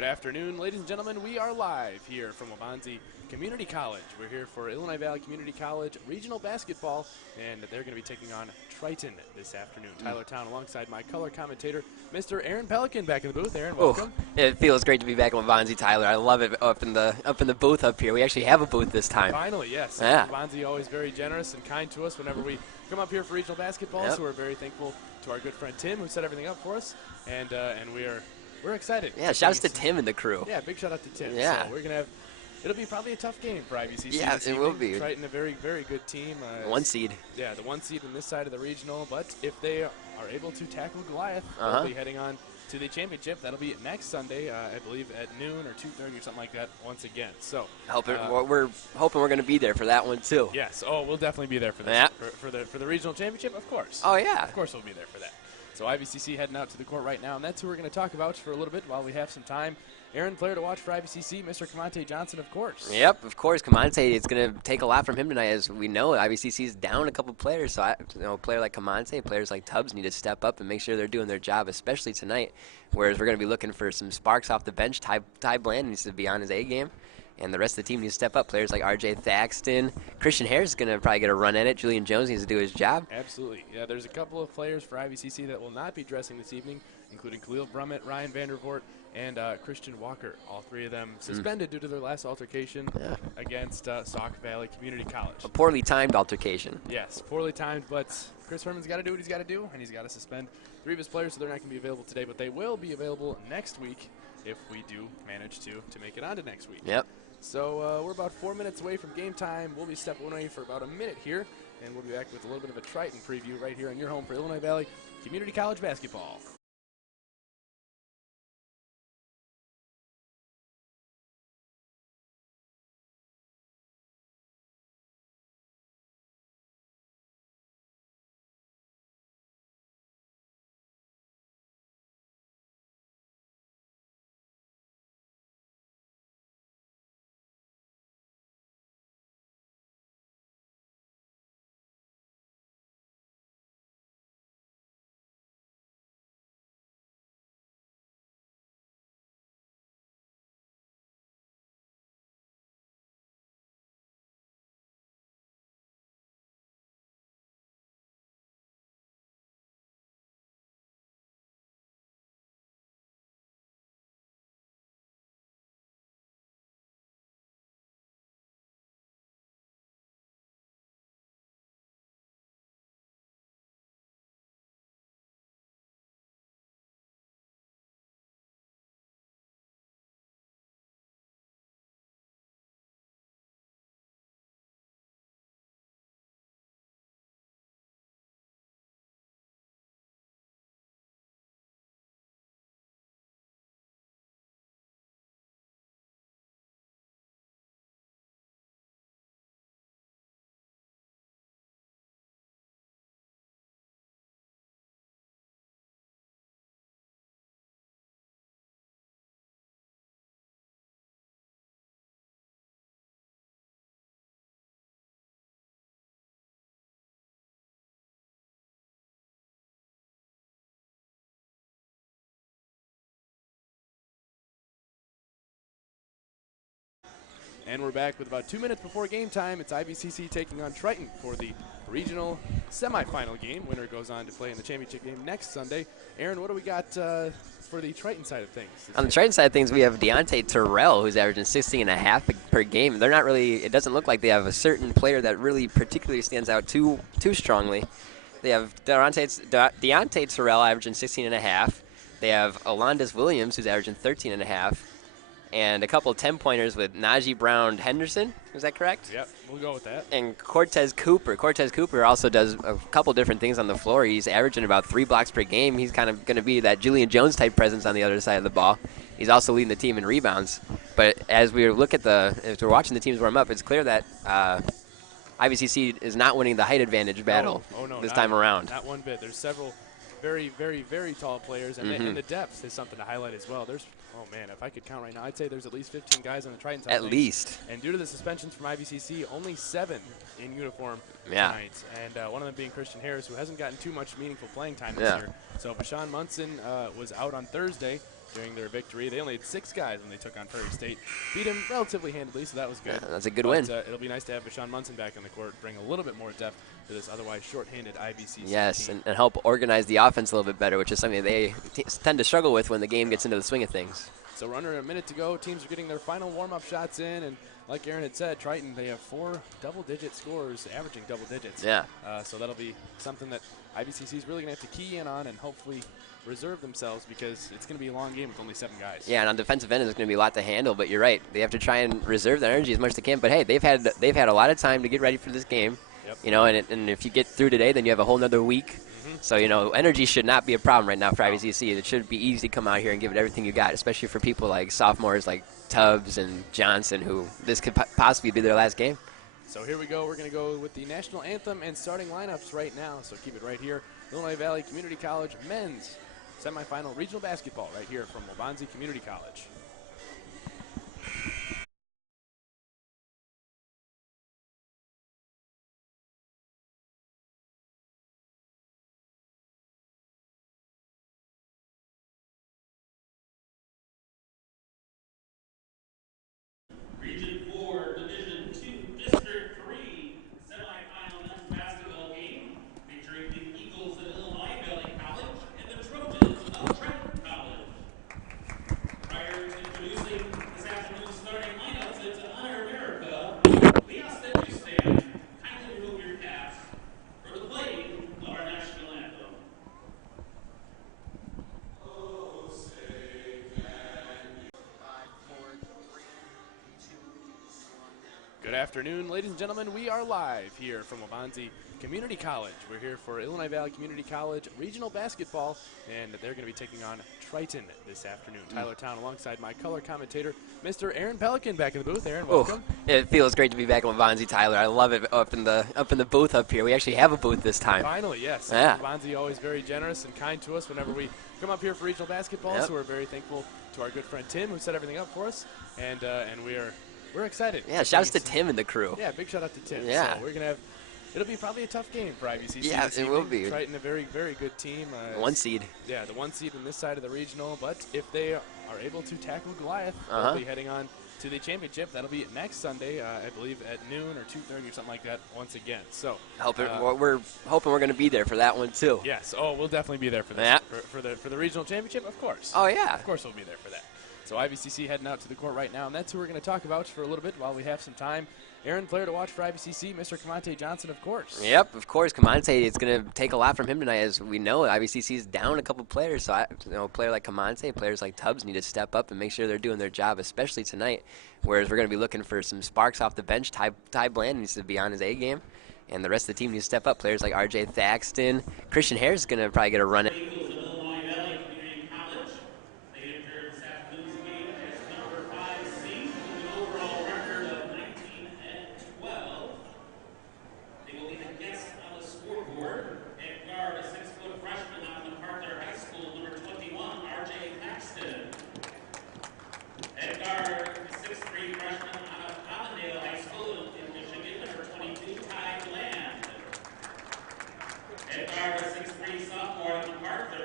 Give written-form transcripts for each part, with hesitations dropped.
Good afternoon, ladies and gentlemen. We are live here from Waubonsee Community College. We're here for Illinois Valley Community College Regional Basketball, and they're going to be taking on Triton this afternoon. Tyler Towne alongside my color commentator, Mr. Aaron Pelican, back in the booth. Aaron, welcome. It feels great to be back in Waubonsee, Tyler. I love it up in the booth up here. We actually have a booth this time. Finally, yes. Yeah. Waubonsee always very generous and kind to us whenever we come up here for regional basketball, so we're very thankful to our good friend Tim, who set everything up for us, and we're excited. Yeah, shouts to Tim and the crew. Yeah, big shout out to Tim. Yeah. So we're going to have, it'll be probably a tough game for IVCC. Yeah, this it evening. will be. Triton, a very, very good team. One seed. Yeah, the one seed in this side of the regional. But if they are able to tackle Goliath, they'll be heading on to the championship. That'll be next Sunday, I believe, at noon or 2:30 or something like that once again. So we're hoping we're going to be there for that one, too. Yes. Oh, we'll definitely be there for this. Yeah. For the regional championship, of course. Oh, yeah. Of course we'll be there for that. So IVCC heading out to the court right now, and that's who we're going to talk about for a little bit while we have some time. Aaron, player to watch for IVCC, Mr. Kamante Johnson, of course. Yep, of course. Kamante, it's going to take a lot from him tonight. As we know, IVCC is down a couple players. So, a player like Kamante, players like Tubbs need to step up and make sure they're doing their job, especially tonight. Whereas we're going to be looking for some sparks off the bench. Ty Bland needs to be on his A game. And the rest of the team needs to step up. Players like R.J. Thaxton. Christian Harris is going to probably get a run at it. Julian Jones needs to do his job. Absolutely. Yeah, there's a couple of players for IVCC that will not be dressing this evening, including Khalil Brummett, Ryan Vandervoort, and Christian Walker. All three of them suspended due to their last altercation against Sauk Valley Community College. A poorly timed altercation. Yes, poorly timed, but Chris Herman's got to do what he's got to do, and he's got to suspend three of his players, so they're not going to be available today, but they will be available next week if we do manage to make it on to next week. Yep. So we're about 4 minutes away from game time. We'll be stepping away for about a minute here, and we'll be back with a little bit of a Triton preview right here on your home for Illinois Valley Community College basketball. And we're back with about 2 minutes before game time. It's IVCC taking on Triton for the regional semifinal game. Winner goes on to play in the championship game next Sunday. Aaron, what do we got for the Triton side of things? On the Triton side of things, we have Deontay Terrell, who's averaging 16.5 per game. They're not really, it doesn't look like they have a certain player that really particularly stands out too strongly. They have Deontay Terrell averaging 16.5. They have Alondas Williams, who's averaging 13.5. And a couple of 10-pointers with Najee Brown Henderson. Is that correct? Yep, we'll go with that. And Cortez Cooper. Cortez Cooper also does a couple different things on the floor. He's averaging about 3 blocks per game. He's kind of going to be that Julian Jones-type presence on the other side of the ball. He's also leading the team in rebounds. But as we look at as we're watching the teams warm up, it's clear that IVCC is not winning the height advantage battle this time around. Not one bit. There's several very, very, very tall players, and, and the depth is something to highlight as well. There's, oh man, if I could count right now, I'd say there's at least 15 guys on the Triton side. At least. And due to the suspensions from IVCC, only 7 in uniform tonight. And one of them being Christian Harris, who hasn't gotten too much meaningful playing time this year. So Bashan Munson was out on Thursday during their victory. They only had 6 guys when they took on Prairie State. Beat him relatively handily, so that was good. Yeah, that's a good win. It'll be nice to have Bashawn Munson back on the court, bring a little bit more depth to this otherwise shorthanded IVCC yes, team. and help organize the offense a little bit better, which is something they tend to struggle with when the game gets into the swing of things. So we're under a minute to go. Teams are getting their final warm-up shots in, and like Aaron had said, Triton, they have 4 double-digit scores, averaging double digits. Yeah. So that'll be something that IVCC is really going to have to key in on and hopefully reserve themselves, because it's going to be a long game with only 7 guys. Yeah, and on defensive end, there's going to be a lot to handle, but you're right. They have to try and reserve their energy as much as they can. But, hey, they've had a lot of time to get ready for this game. Yep. You know, and if you get through today, then you have a whole nother week. So, you know, energy should not be a problem right now for IVCC. It should be easy to come out here and give it everything you got, especially for people like sophomores like Tubbs and Johnson, who this could possibly be their last game. So here we go. We're going to go with the national anthem and starting lineups right now. So keep it right here. Illinois Valley Community College men's semifinal regional basketball right here from Waubonsee Community College. Region 4, Division 2, District 3, semifinal men's basketball game featuring the Eagles of Illinois Valley College and the Trojans of Triton College. Prior to introducing this afternoon's starting lineups and to honor America, we ask that you stand, kindly remove your caps for the playing of our national anthem. Oh, say can you 5, 4, 3, 2, 1. Good afternoon, ladies and gentlemen. We are live here from Waubonsee Community College. We're here for Illinois Valley Community College regional basketball, and they're going to be taking on Triton this afternoon. Tyler Towne alongside my color commentator, Mr. Aaron Pelican, back in the booth. Aaron, welcome. It feels great to be back in Waubonsee, Tyler. I love it up in the booth up here. We actually have a booth this time. Finally, yes. Yeah. Waubonsee always very generous and kind to us whenever we come up here for regional basketball, Yep. so we're very thankful to our good friend Tim, who set everything up for us, and we're excited. Yeah, shouts to Tim and the crew. Yeah, big shout out to Tim. Yeah. So we're going to have, it'll be probably a tough game for IVCC. Yeah, this it evening. will be. Triton, a very, very good team. 1 seed. Yeah, the 1 seed in this side of the regional, but if they are able to tackle Goliath, Uh-huh. they'll be heading on to the championship. That'll be next Sunday, I believe, at noon or 2:30 or something like that once again. So We're hoping we're going to be there for that one too. yes, we'll definitely be there for this. Yeah. For the regional championship, of course. Oh yeah. Of course we'll be there for that. So IVCC heading out to the court right now, and that's who we're going to talk about for a little bit while we have some time. Aaron, player to watch for IVCC, Mr. Kamante Johnson, of course. Yep, of course. Kamante, it's going to take a lot from him tonight, as we know. IVCC is down a couple players, so a player like Kamante, players like Tubbs need to step up and make sure they're doing their job, especially tonight. Whereas we're going to be looking for some sparks off the bench. Ty Bland needs to be on his A game, and the rest of the team needs to step up. Players like R.J. Thaxton, Christian Harris is going to probably get a run. Eagles of Illinois Valley Community College. They entered this afternoon's game as number 5 seed with an overall record of 19-12. They will be the guests on the scoreboard. At guard, a 6-foot freshman out of MacArthur High School, number 21, R.J. Thaxton. At guard, a 6'3" freshman out of Avondale High School in Michigan, number 22, Ty Bland. At guard, a 6'3" sophomore out of MacArthur,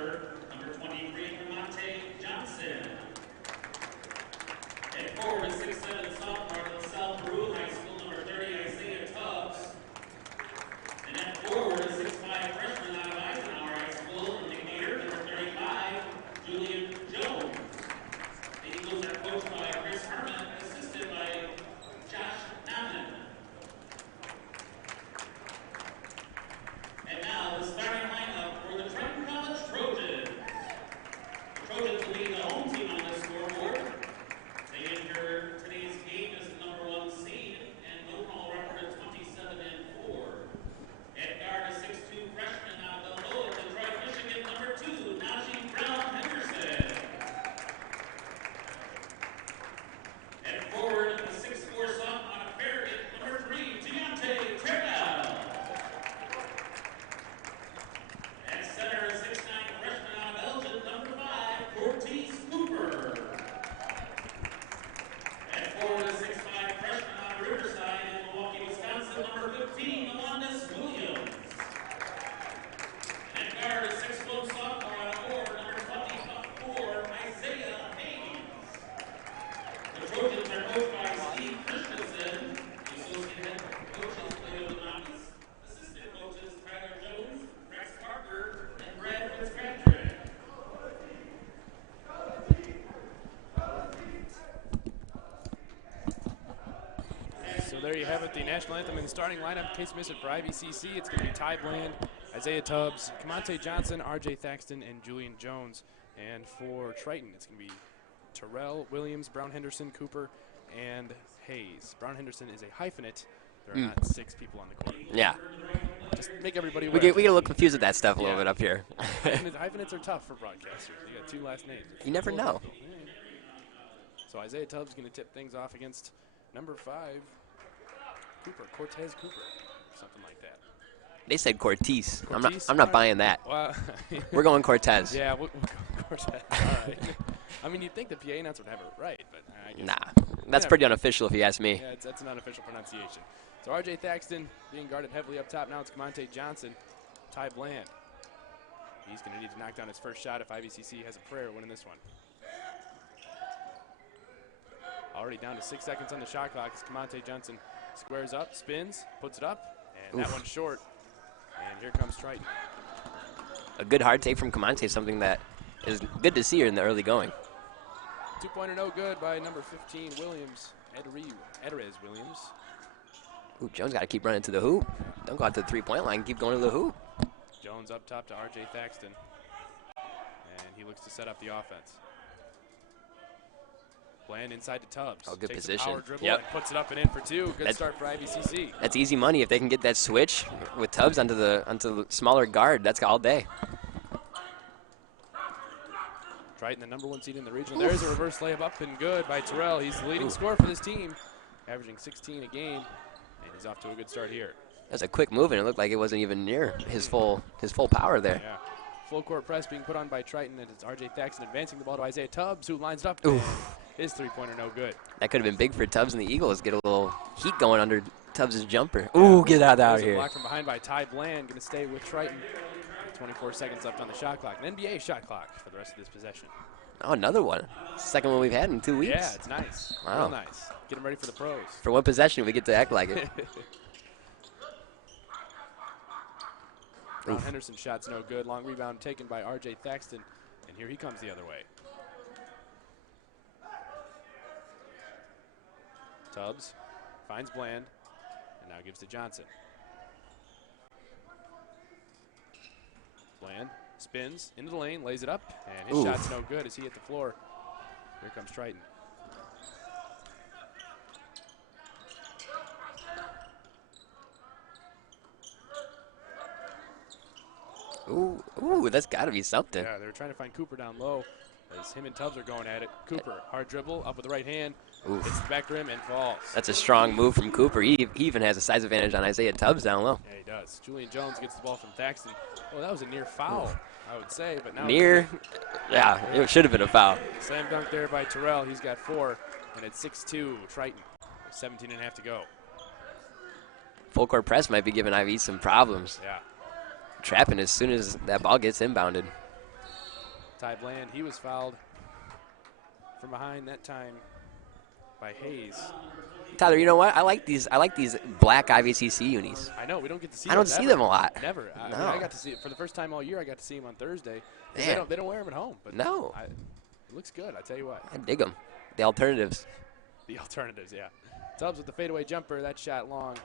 there you have it, the national anthem and the starting lineup. In case you missed it for IVCC, it's going to be Ty Bland, Isaiah Tubbs, Kamante Johnson, R.J. Thaxton, and Julian Jones. And for Triton, it's going to be Terrell, Williams, Brown Henderson, Cooper, and Hayes. Brown Henderson is a hyphenate. There are not 6 people on the court. Yeah. Just make everybody We aware. get a little confused with that stuff a little bit up here. Hyphenates are tough for broadcasters. You got 2 last names. You never know. So Isaiah Tubbs going to tip things off against number 5, Cortez Cooper, something like that. They said Cortez. Cortez? I'm not buying that. Well, We're going Cortez. yeah, we'll go Cortez. All right. I mean, you'd think the PA announcer would have it right, but I guess Nah, that's pretty unofficial if you ask me. Yeah, that's an unofficial pronunciation. So R.J. Thaxton being guarded heavily up top. Now it's Kamante Johnson, Ty Bland. He's going to need to knock down his first shot if IVCC has a prayer winning this one. Already down to 6 seconds on the shot clock as Kamante Johnson squares up, spins, puts it up, and that one's short. And here comes Triton. A good hard take from Kamante, something that is good to see her in the early going. 2-pointer no good by number 15, Williams, Ederez Williams. Ooh, Jones got to keep running to the hoop. Don't go out to the three-point line. Keep going to the hoop. Jones up top to R.J. Thaxton. And he looks to set up the offense. Bland inside to Tubbs. Oh, good Takes position. A power dribble Yep. and puts it up and in for 2. Good start for IVCC. That's easy money if they can get that switch with Tubbs onto the smaller guard. That's all day. Triton, the number 1 seed in the regional. There's a reverse layup up and good by Terrell. He's the leading scorer for this team, averaging 16 a game, and he's off to a good start here. That's a quick move, and it looked like it wasn't even near his full power there. Yeah. Full court press being put on by Triton, and it's R.J. Thaxton advancing the ball to Isaiah Tubbs, who lines it up. And his 3-pointer no good. That could have been big for Tubbs and the Eagles. Get a little heat going under Tubbs' jumper. Ooh, get out of here. Block from behind by Ty Bland, going to stay with Triton. 24 seconds left on the shot clock. An NBA shot clock for the rest of this possession. Oh, another one. Second one we've had in 2 weeks. Yeah, it's nice. Wow. Real nice. Get them ready for the pros. For one possession, we get to act like it. Brown Henderson shot's no good. Long rebound taken by R.J. Thaxton. And here he comes the other way. Tubbs finds Bland and now gives to Johnson. Bland spins into the lane, lays it up, and his shot's no good as he hit the floor. Here comes Triton. Ooh, that's got to be something. Yeah, they were trying to find Cooper down low as him and Tubbs are going at it. Cooper, hard dribble, up with the right hand, hits the back rim and falls. That's a strong move from Cooper. He even has a size advantage on Isaiah Tubbs down low. Yeah, he does. Julian Jones gets the ball from Thaxton. Oh, that was a near foul, I would say, but now near. Yeah, it should have been a foul. Slam dunk there by Terrell. He's got 4, and it's 6-2 Triton. 17 and a half to go. Full court press might be giving IV some problems. Yeah. Trapping as soon as that ball gets inbounded. Ty Bland, he was fouled from behind that time by Hayes. Tyler, you know what? I like these black IVCC unis. I know, we don't get to see I them. don't see them a lot. Never. I mean, I got to see it for the first time all year. I got to see them on Thursday. They don't wear them at home. But No. It looks good, I tell you what. I dig them. The alternatives. The alternatives, yeah. Tubbs with the fadeaway jumper. That shot long.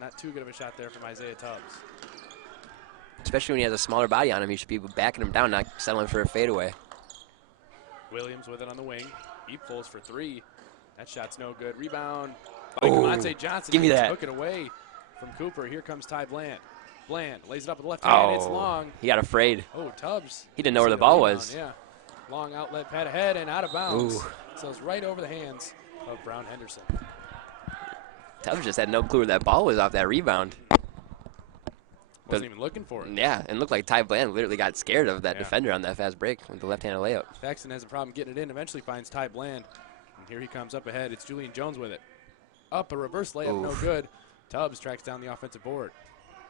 Not too good of a shot there from Isaiah Tubbs. Especially when he has a smaller body on him, he should be backing him down, not settling for a fadeaway. Williams with it on the wing. He pulls for 3. That shot's no good. Rebound by Kamante Johnson. Give me that. Took it away from Cooper. Here comes Ty Bland. Bland lays it up with the left hand. It's long. He got afraid. Oh, Tubbs. He didn't know where the ball rebound, was. Yeah. Long outlet, pad ahead, and out of bounds. So it's right over the hands of Brown Henderson. Tubbs just had no clue where that ball was off that rebound. Wasn't even looking for it. Yeah, and looked like Ty Bland literally got scared of that defender on that fast break with the left-handed layup. Thaxton has a problem getting it in. Eventually finds Ty Bland. And here he comes up ahead. It's Julian Jones with it. Up, a reverse layup, no good. Tubbs tracks down the offensive board.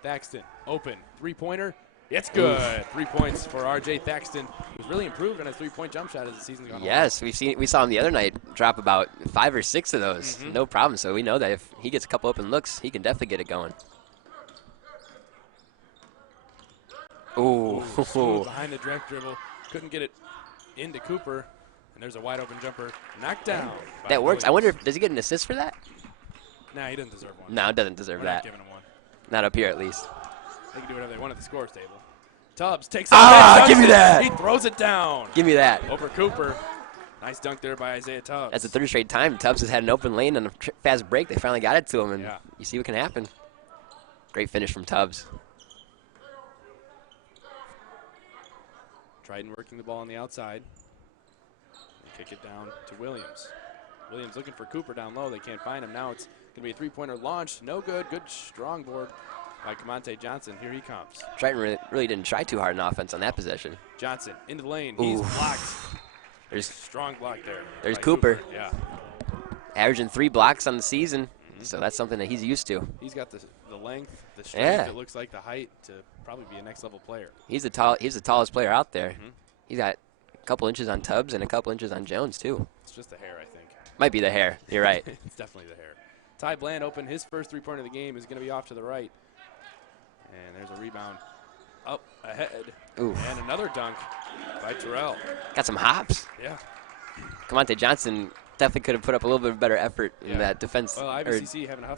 Thaxton, open, 3-pointer. It's good. 3 points for R.J. Thaxton, who's really improved on his 3-point jump shot as the season's gone on. Yes, we saw him the other night drop about 5 or 6 of those. No problem. So we know that if he gets a couple open looks, he can definitely get it going. Ooh, behind the direct dribble. Couldn't get it into Cooper. And there's a wide open jumper knocked down. That works. I wonder, does he get an assist for that? Nah, he doesn't deserve one. No, it doesn't deserve We're that. not giving him one. Not up here, at least. They can do whatever they want at the scores table. Tubbs takes give me that. He throws it down. Give me that. Over Cooper. Nice dunk there by Isaiah Tubbs. That's the third straight time Tubbs has had an open lane on a fast break. They finally got it to him, and Yeah. you see what can happen. Great finish from Tubbs. Triton working the ball on the outside. And kick it down to Williams. Williams looking for Cooper down low. They can't find him. Now it's going to be a three-pointer launch. No good. Good strong board by Commentate Johnson. Here he comes. Triton really didn't try too hard in offense on that possession. Johnson into the lane. He's blocked. There's Strong block there. There's by Cooper. Yeah. Averaging 3 blocks on the season, so that's something that he's used to. He's got the length, the strength, Yeah. it looks like the height to probably be a next-level player. He's the tallest player out there. He's got a couple inches on Tubbs and a couple inches on Jones, too. It's just the hair, I think. Might be the hair. You're right. It's definitely the hair. Ty Bland open. His first three-pointer of the game is going to be off to the right. And there's a rebound up ahead. Ooh. And another dunk by Terrell. Got some hops. Yeah. Commentate Johnson definitely could have put up a little bit better effort in that defense. Well, IVCC having a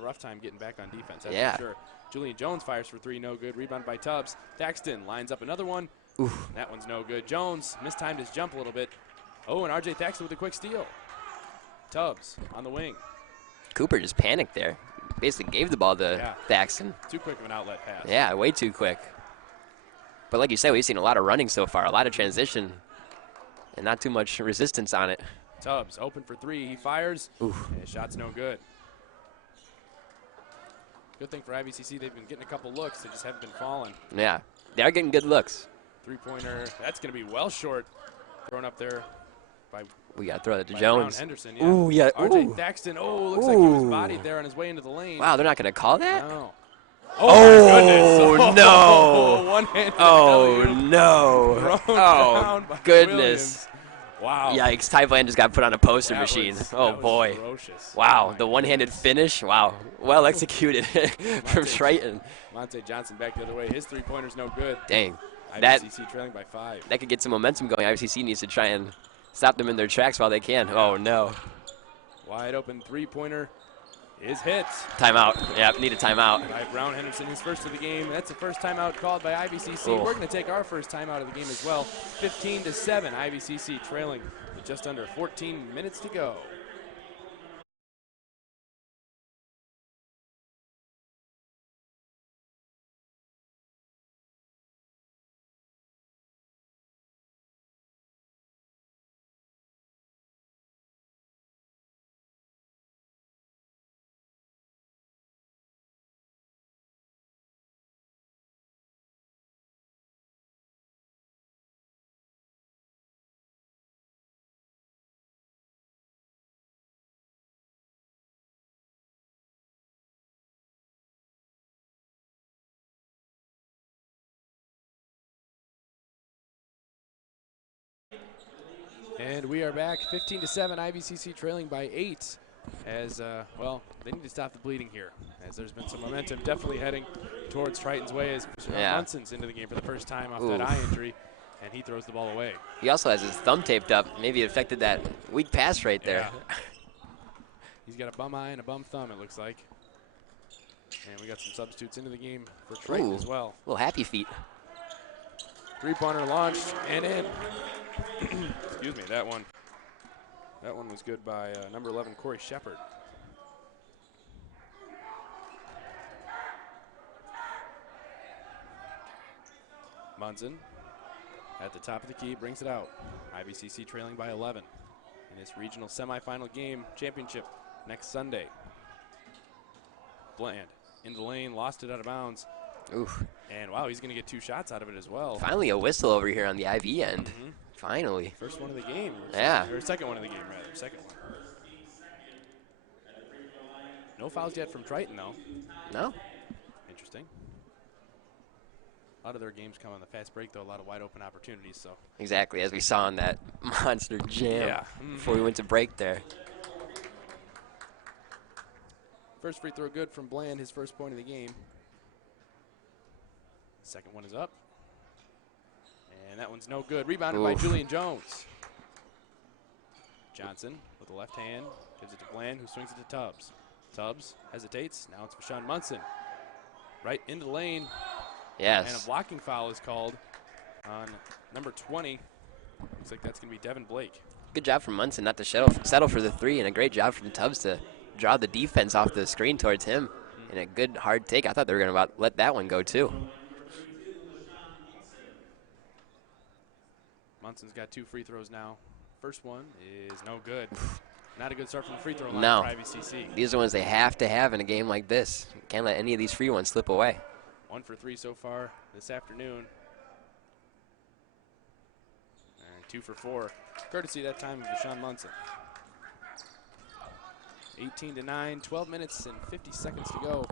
rough time getting back on defense. That's for sure. Julian Jones fires for three, no good. Rebound by Tubbs. Thaxton lines up another one. Oof. That one's no good. Jones mistimed his jump a little bit. Oh, and RJ Thaxton with a quick steal. Tubbs on the wing. Cooper just panicked there. Basically gave the ball to Thaxton. Too quick of an outlet pass. Yeah, way too quick. But like you said, we've seen a lot of running so far, a lot of transition, and not too much resistance on it. Tubbs open for three. He fires. Oof. And his shot's no good. Good thing for IVCC, they've been getting a couple looks. They just haven't been falling. Yeah, they are getting good looks. Three-pointer. That's going to be well short. Thrown up there by We got to throw that to by Jones. Brown Henderson. Yeah. Ooh, yeah. RJ Ooh. Thaxton. Oh, looks like he was bodied there on his way into the lane. Wow, they're not going to call that? No. Oh, my goodness. no. One-handed Oh, alley-oop. no. Thrown Oh, down by goodness. Williams. Wow. Yikes, Ty Bland just got put on a poster That machine. was- Oh, that was boy. ferocious. Wow, Oh, the my one-handed finish. Wow, well executed from Monte- Triton. Monte Johnson back the other way. His three-pointer's no good. Dang, that IVCC trailing by 5. could get some momentum going. IVCC needs to try and stop them in their tracks while they can. Oh, no. Wide open three-pointer is hit Timeout. Yep, need a timeout. by Brown Henderson, his first of the game. That's the first timeout called by IVCC. Oh. We're going to take our first timeout of the game as well. 15-7, IVCC trailing with just under 14 minutes to go. And we are back, 15-7, IVCC trailing by 8. As, well, they need to stop the bleeding here, as there's been some momentum definitely heading towards Triton's way as Munson's into the game for the first time off that eye injury, and he throws the ball away. He also has his thumb taped up. Maybe it affected that weak pass right there. Yeah. He's got a bum eye and a bum thumb, it looks like. And we got some substitutes into the game for Triton as well. Little happy feet. Three-pointer launched and in. Excuse me, that one was good by number 11, Corey Shepard. Munson at the top of the key brings it out. IVCC trailing by 11 in this regional semifinal game championship next Sunday. Bland in the lane, lost it out of bounds. Oof. And wow, he's going to get 2 shots out of it as well. Finally a whistle over here on the IV end. Finally. First one of the game. Yeah. Or second one of the game, rather. Second one. No fouls yet from Triton, though. No? Interesting. A lot of their games come on the fast break, though. A lot of wide open opportunities. So Exactly, as we saw in that monster jam before we went to break there. First free throw good from Bland, his first point of the game. Second one is up. And that one's no good. Rebounded by Julian Jones. Johnson with the left hand, gives it to Bland, who swings it to Tubbs. Tubbs hesitates. Now it's for Sean Munson. Right into the lane. Yes. And a blocking foul is called on number 20. Looks like that's going to be Devin Blake. Good job from Munson not to settle for the 3, and a great job from Tubbs to draw the defense off the screen towards him. And a good hard take. I thought they were going to let that one go too. Munson's got 2 free throws now. First one is no good. Not a good start from the free throw line No. for IVCC. These are ones they have to have in a game like this. Can't let any of these free ones slip away. 1 for 3 so far this afternoon. And 2 for 4. Courtesy that time of Sean Munson. 18-9, 12 minutes and 50 seconds to go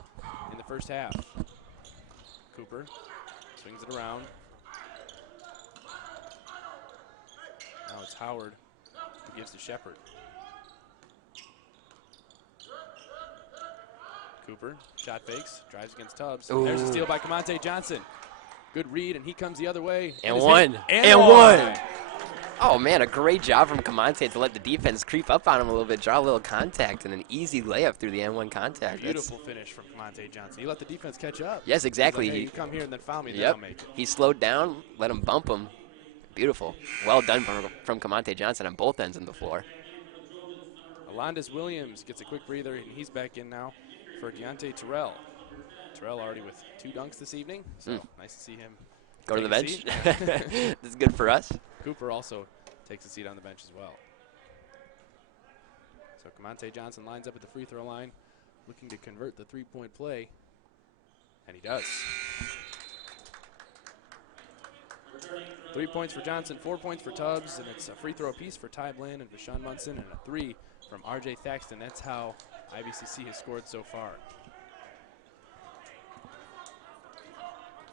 in the first half. Cooper swings it around. Now it's Howard who gives to Shepard. Cooper, shot fakes, drives against Tubbs. Ooh. There's a steal by Camonte Johnson. Good read, and he comes the other way. And is one. hit. And one. Oh, man, a great job from Camonte to let the defense creep up on him a little bit, draw a little contact, and an easy layup through the N1 contact. Beautiful finish from Camonte Johnson. He let the defense catch up. Yes, exactly. He's like, hey, you come here and then foul me, then Yep. I'll make it. He slowed down, let him bump him. Beautiful. Well done from Camonte Johnson on both ends of the floor. Alondis Williams gets a quick breather, and he's back in now for Deontay Terrell. Terrell already with 2 dunks this evening, so nice to see him Go to the take bench. a seat. This is good for us. Cooper also takes a seat on the bench as well. So Camonte Johnson lines up at the free throw line, looking to convert the 3-point play, and he does. 3 points for Johnson, 4 points for Tubbs, and it's a free throw apiece for Ty Bland and Vashawn Munson, and a 3 from R.J. Thaxton. That's how IVCC has scored so far.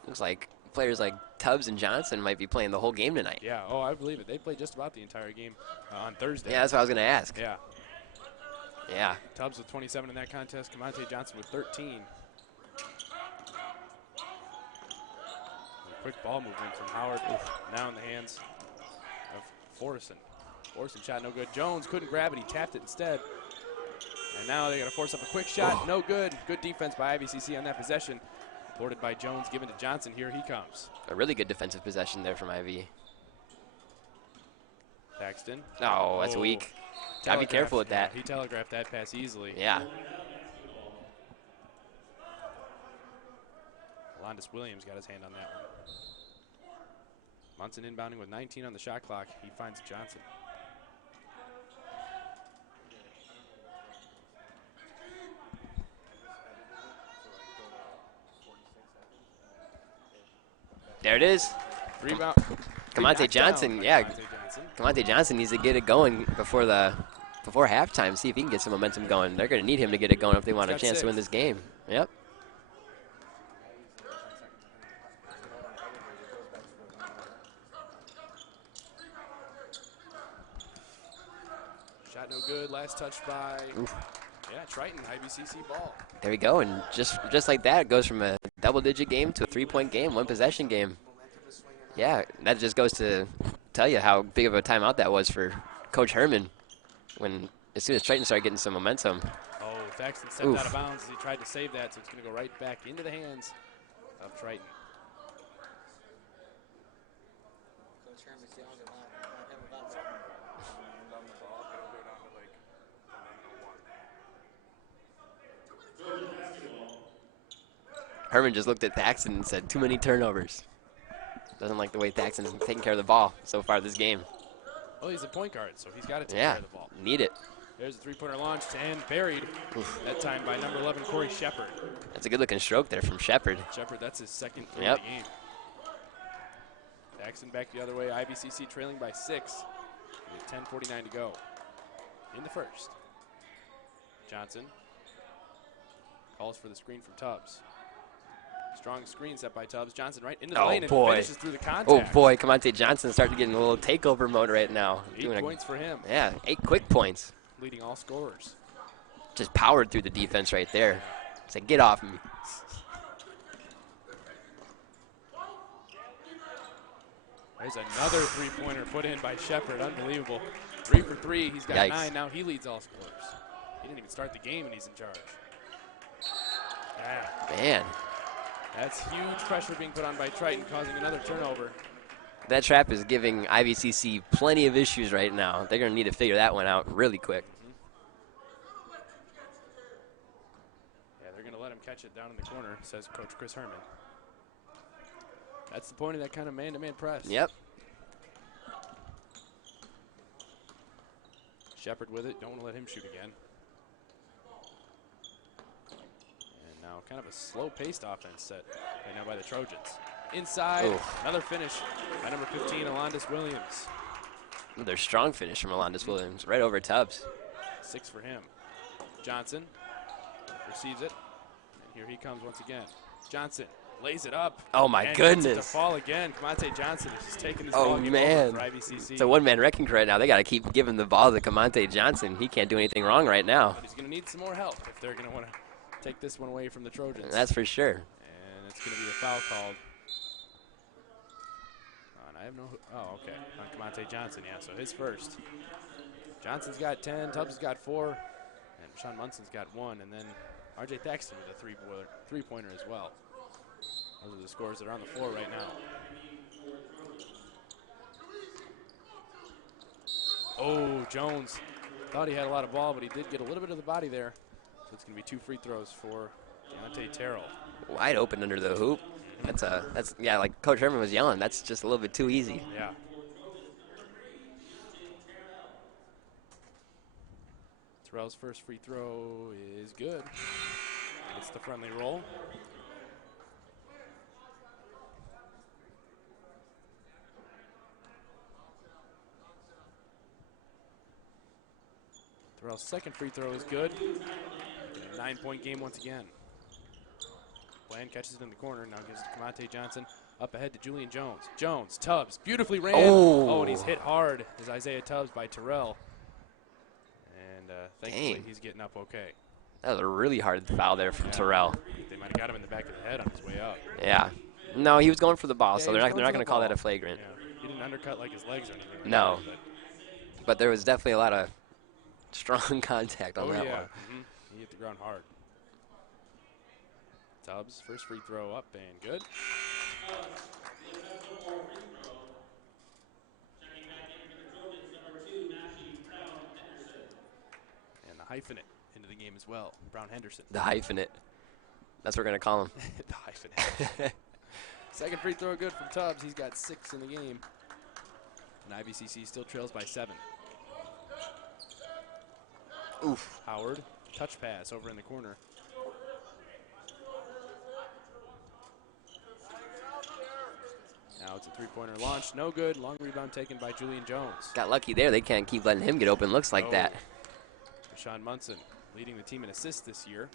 Looks like players like Tubbs and Johnson might be playing the whole game tonight. Yeah, oh, I believe it. They played just about the entire game on Thursday. Yeah, that's what I was going to ask. Yeah. Yeah. Tubbs with 27 in that contest, Camonte Johnson with 13. Quick ball movement from Howard. Now in the hands of Forreston. Forreston shot no good. Jones couldn't grab it. He tapped it instead. And now they got to force up a quick shot. No good. Good defense by IVCC on that possession. Boarded by Jones, given to Johnson. Here he comes. A really good defensive possession there from IV. Thaxton. Oh, that's weak. Gotta be careful with that. Yeah, he telegraphed that pass easily. Yeah. Alondis Williams got his hand on that one. Munson inbounding with 19 on the shot clock. He finds Johnson. There it is. Rebound. Camonte Johnson, yeah. Camonte Johnson. Camonte Johnson needs to get it going before halftime. See if he can get some momentum going. They're going to need him to get it going if they want a He's got chance 6. to win this game. Yep. Shot no good. Last touch by Triton. IVCC ball. There we go. And just like that, it goes from a double-digit game to a 3-point game, 1-possession game. Yeah, that just goes to tell you how big of a timeout that was for Coach Herman as soon as Triton started getting some momentum. Oh, Thaxton stepped out of bounds as he tried to save that, so it's going to go right back into the hands of Triton. Herman just looked at Thaxton and said, too many turnovers. Doesn't like the way Thaxton's taking care of the ball so far this game. Well, he's a point guard, so he's got to take care of the ball. Need it. There's a three-pointer launched and buried. That time by number 11, Corey Shepard. That's a good-looking stroke there from Shepard. Shepard, that's his second kill of the game. Thaxton back the other way. IVCC trailing by 6 with 10:49 to go in the first. Johnson calls for the screen from Tubbs. Strong screen set by Tubbs. Johnson right into the lane and finishes through the contact. Oh, boy. Camonte Johnson started getting a little takeover mode right now. 8 points for him. Yeah, 8 quick points. Leading all scorers. Just powered through the defense right there. It's like, get off me. Now There's another three-pointer put in by Shepard. Unbelievable. 3 for 3. He's got Yikes. 9. Now he leads all scorers. He didn't even start the game, and he's in charge. Yeah. Man, That's huge pressure being put on by Triton, causing another turnover. that trap is giving IVCC plenty of issues right now. They're going to need to figure that one out really quick. Yeah, they're going to let him catch it down in the corner, says Coach Chris Herman. That's the point of that kind of man-to-man press. Yep. Shepard with it. Don't want to let him shoot again. And now kind of a slow-paced offense set right now by the Trojans. Inside, another finish by number 15, Alondis Williams. Another strong finish from Alondis Williams, right over Tubbs. 6 for him. Johnson receives it, and here he comes once again. Johnson lays it up. Oh, my and goodness. gets it to fall again. Commante Johnson is just taking this Oh, ball game man. over for IVCC. It's a one-man wrecking crew right now. They got to keep giving the ball to Commante Johnson. He can't do anything wrong right now. But he's going to need some more help if they're going to want to take this one away from the Trojans. That's for sure. And it's going to be a foul called. And I have no. Oh, okay. On Commante Johnson, yeah. So his first. Johnson's got 10. Tubbs has got 4. And Sean Munson's got 1. And then R.J. Thaxton with a three-pointer as well. Those are the scores that are on the floor right now. Oh, Jones thought he had a lot of ball, but he did get a little bit of the body there. So it's going to be 2 free throws for Deontay Terrell. Wide open under the hoop. That's yeah, like Coach Herman was yelling. That's just a little bit too easy. Yeah. Terrell's first free throw is good. It's the friendly roll. Terrell's second free throw is good. A 9-point game once again. Bland catches it in the corner. Now gives it to Commante Johnson. Up ahead to Julian Jones. Jones, Tubbs, beautifully ran. Oh, and he's hit hard as Isaiah Tubbs by Terrell. And thankfully he's getting up okay. That was a really hard foul there from Terrell. They might have got him in the back of the head on his way up. Yeah. No, he was going for the ball, Yeah, so they're not going to call that a flagrant. Yeah. He didn't undercut like his legs or anything. No. But But there was definitely a lot of strong contact on that yeah. one. He hit the ground hard. Tubbs, first free throw up and good. And the hyphenate into the game as well, Brown Henderson. The hyphenate. That's what we're going to call him. The hyphenate. Second free throw good from Tubbs. He's got 6 in the game. And IVCC still trails by 7. Oof. Howard, touch pass over in the corner. Now it's a three-pointer launch. No good. Long rebound taken by Julian Jones. Got lucky there. They can't keep letting him get open looks like that. Sean Munson leading the team in assists this year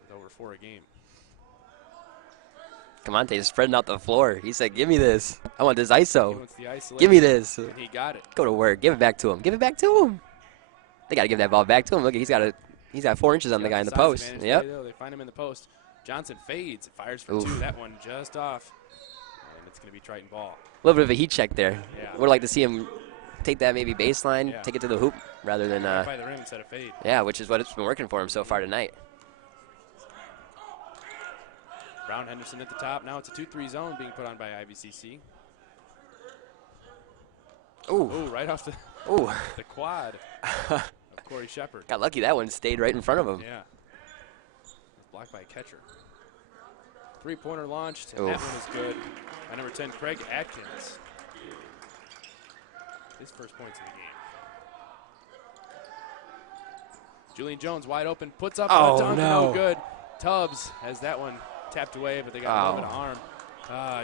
with over 4 a game. Commante is spreading out the floor. He said, give me this. I want this He ISO. wants the isolation. Give me this. And he got it. Go to work. Give it back to him. Give it back to him. They got to give that ball back to him. Look, he's got 4 inches on the guy in the Size post. advantage Yep. play, though. They find him in the post. Johnson fades. Fires for 2. That one just off. And it's going to be Triton ball. A little bit of a heat check there. Yeah. Would like to see him take that maybe baseline, Yeah. take it to the hoop rather than, Right by the rim instead of fade. yeah, which is what it's been working for him so far tonight. Brown Henderson at the top. Now it's a 2-3 zone being put on by IVCC. Ooh. Ooh, right off the quad of Corey Shepard. Got lucky that one stayed right in front of him. Yeah. Blocked by a catcher. Three-pointer launched, and that one is good. By number 10, Craig Atkins. His first points in the game. Julian Jones wide open, puts up a dunk, no good. Tubbs has that one tapped away, but they got a little bit of arm.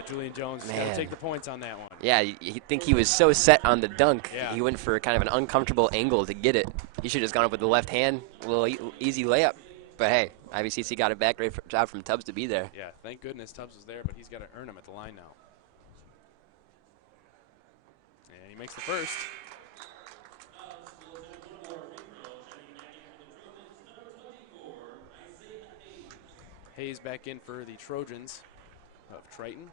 Julian Jones got to take the points on that one. Yeah, you think he was so set on the dunk. Yeah. He went for kind of an uncomfortable angle to get it. He should have just gone up with the left hand, a little easy layup. But hey, IVCC got it back. Great job from Tubbs to be there. Yeah, thank goodness Tubbs was there, but he's got to earn him at the line now. And he makes the first. Hayes back in for the Trojans of Triton.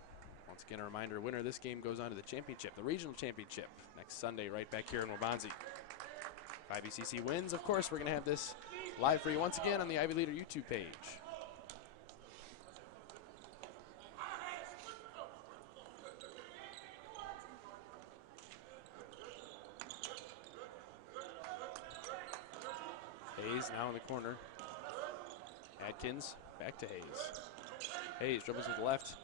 Once again, a reminder, winner of this game goes on to the championship, the regional championship, next Sunday right back here in Waubonsee. If IVCC wins, of course, we're going to have this live for you once again on the Ivy Leader YouTube page. Hayes now in the corner. Adkins back to Hayes. Hayes dribbles with the left.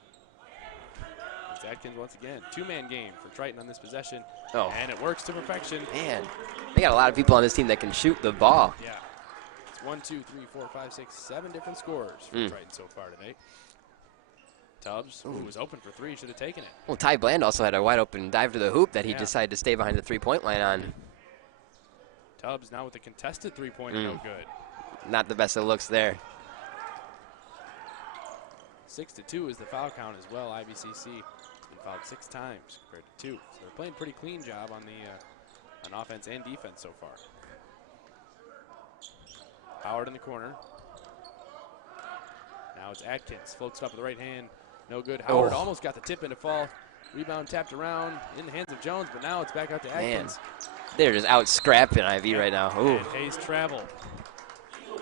It's Adkins once again. Two-man game for Triton on this possession. Oh. And it works to perfection. Man, they got a lot of people on this team that can shoot the ball. Yeah. It's 1, 2, 3, 4, 5, 6, 7 different scorers for Triton so far today. Tubbs, who was open for three, should have taken it. Well, Ty Bland also had a wide open dive to the hoop that he decided to stay behind the three-point line on. Tubbs now with a contested three-pointer, no good. Not the best of looks there. 6-2 is the foul count as well. IVCC been fouled 6 times compared to 2. So they're playing pretty clean job on the on offense and defense so far. Howard in the corner. Now it's Atkins. Floats it up with the right hand. No good. Howard almost got the tip in to fall. Rebound tapped around in the hands of Jones, but now it's back out to Atkins. Man, they're just out scrapping IV right now. Ooh. And Hayes travel.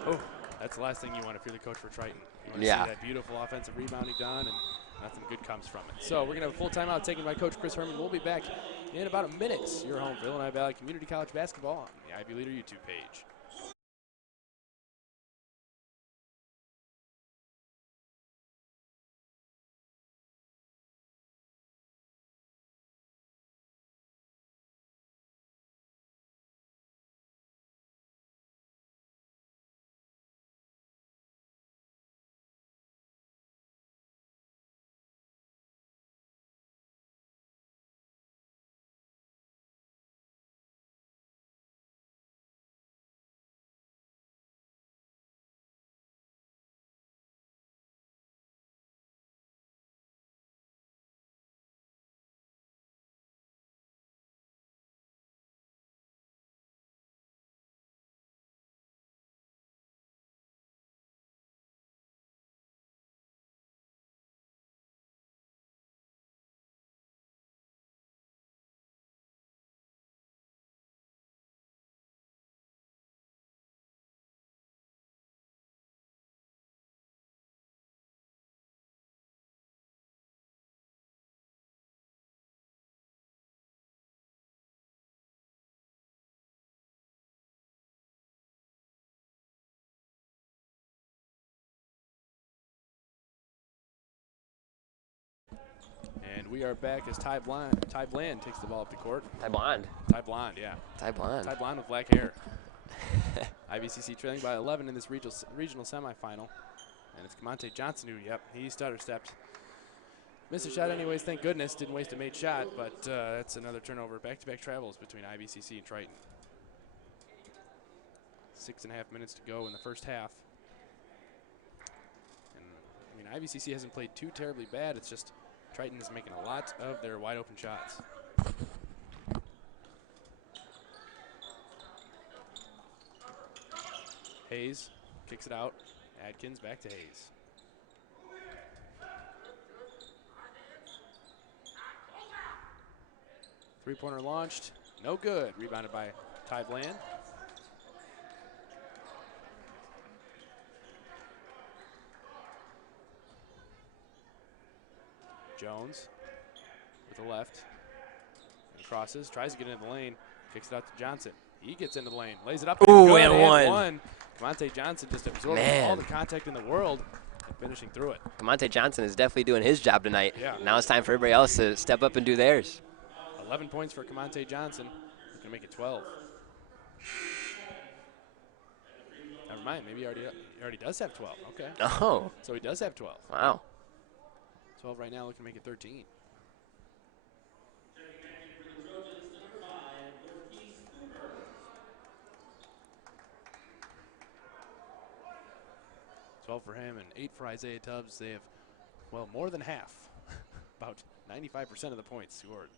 Oh, that's the last thing you want if you're the coach for Triton. You want to see that beautiful offensive rebounding done, and nothing good comes from it. So we're going to have a full timeout taken by Coach Chris Herman. We'll be back in about a minute. You're home for Illinois Valley Community College basketball on the Ivy Leader YouTube page. And we are back as Ty Bland takes the ball up the court. Ty Blonde. Ty Blonde, yeah. Ty Blonde. Ty Blonde with black hair. IVCC trailing by 11 in this regional semifinal. And it's Camonte Johnson who, he stutter-stepped. Missed a shot anyways, thank goodness. Didn't waste a made shot, but that's another turnover. Back-to-back travels between IVCC and Triton. 6.5 minutes to go in the first half. And, I mean, IVCC hasn't played too terribly bad. It's just Triton is making a lot of their wide-open shots. Hayes kicks it out. Adkins back to Hayes. Three-pointer launched. No good. Rebounded by Ty Bland. Jones with the left. And crosses. Tries to get into the lane. Kicks it out to Johnson. He gets into the lane. Lays it up. Ooh, and one. Camonte Johnson just absorbing all the contact in the world and finishing through it. Camonte Johnson is definitely doing his job tonight. Yeah. Now it's time for everybody else to step up and do theirs. 11 points for Camonte Johnson. He's going to make it 12. Never mind. Maybe he already does have 12. Okay. Oh. So he does have 12. Wow. 12 right now, looking to make it 13. For him and 8 for Isaiah Tubbs. They have, well, more than half, about 95% of the points scored.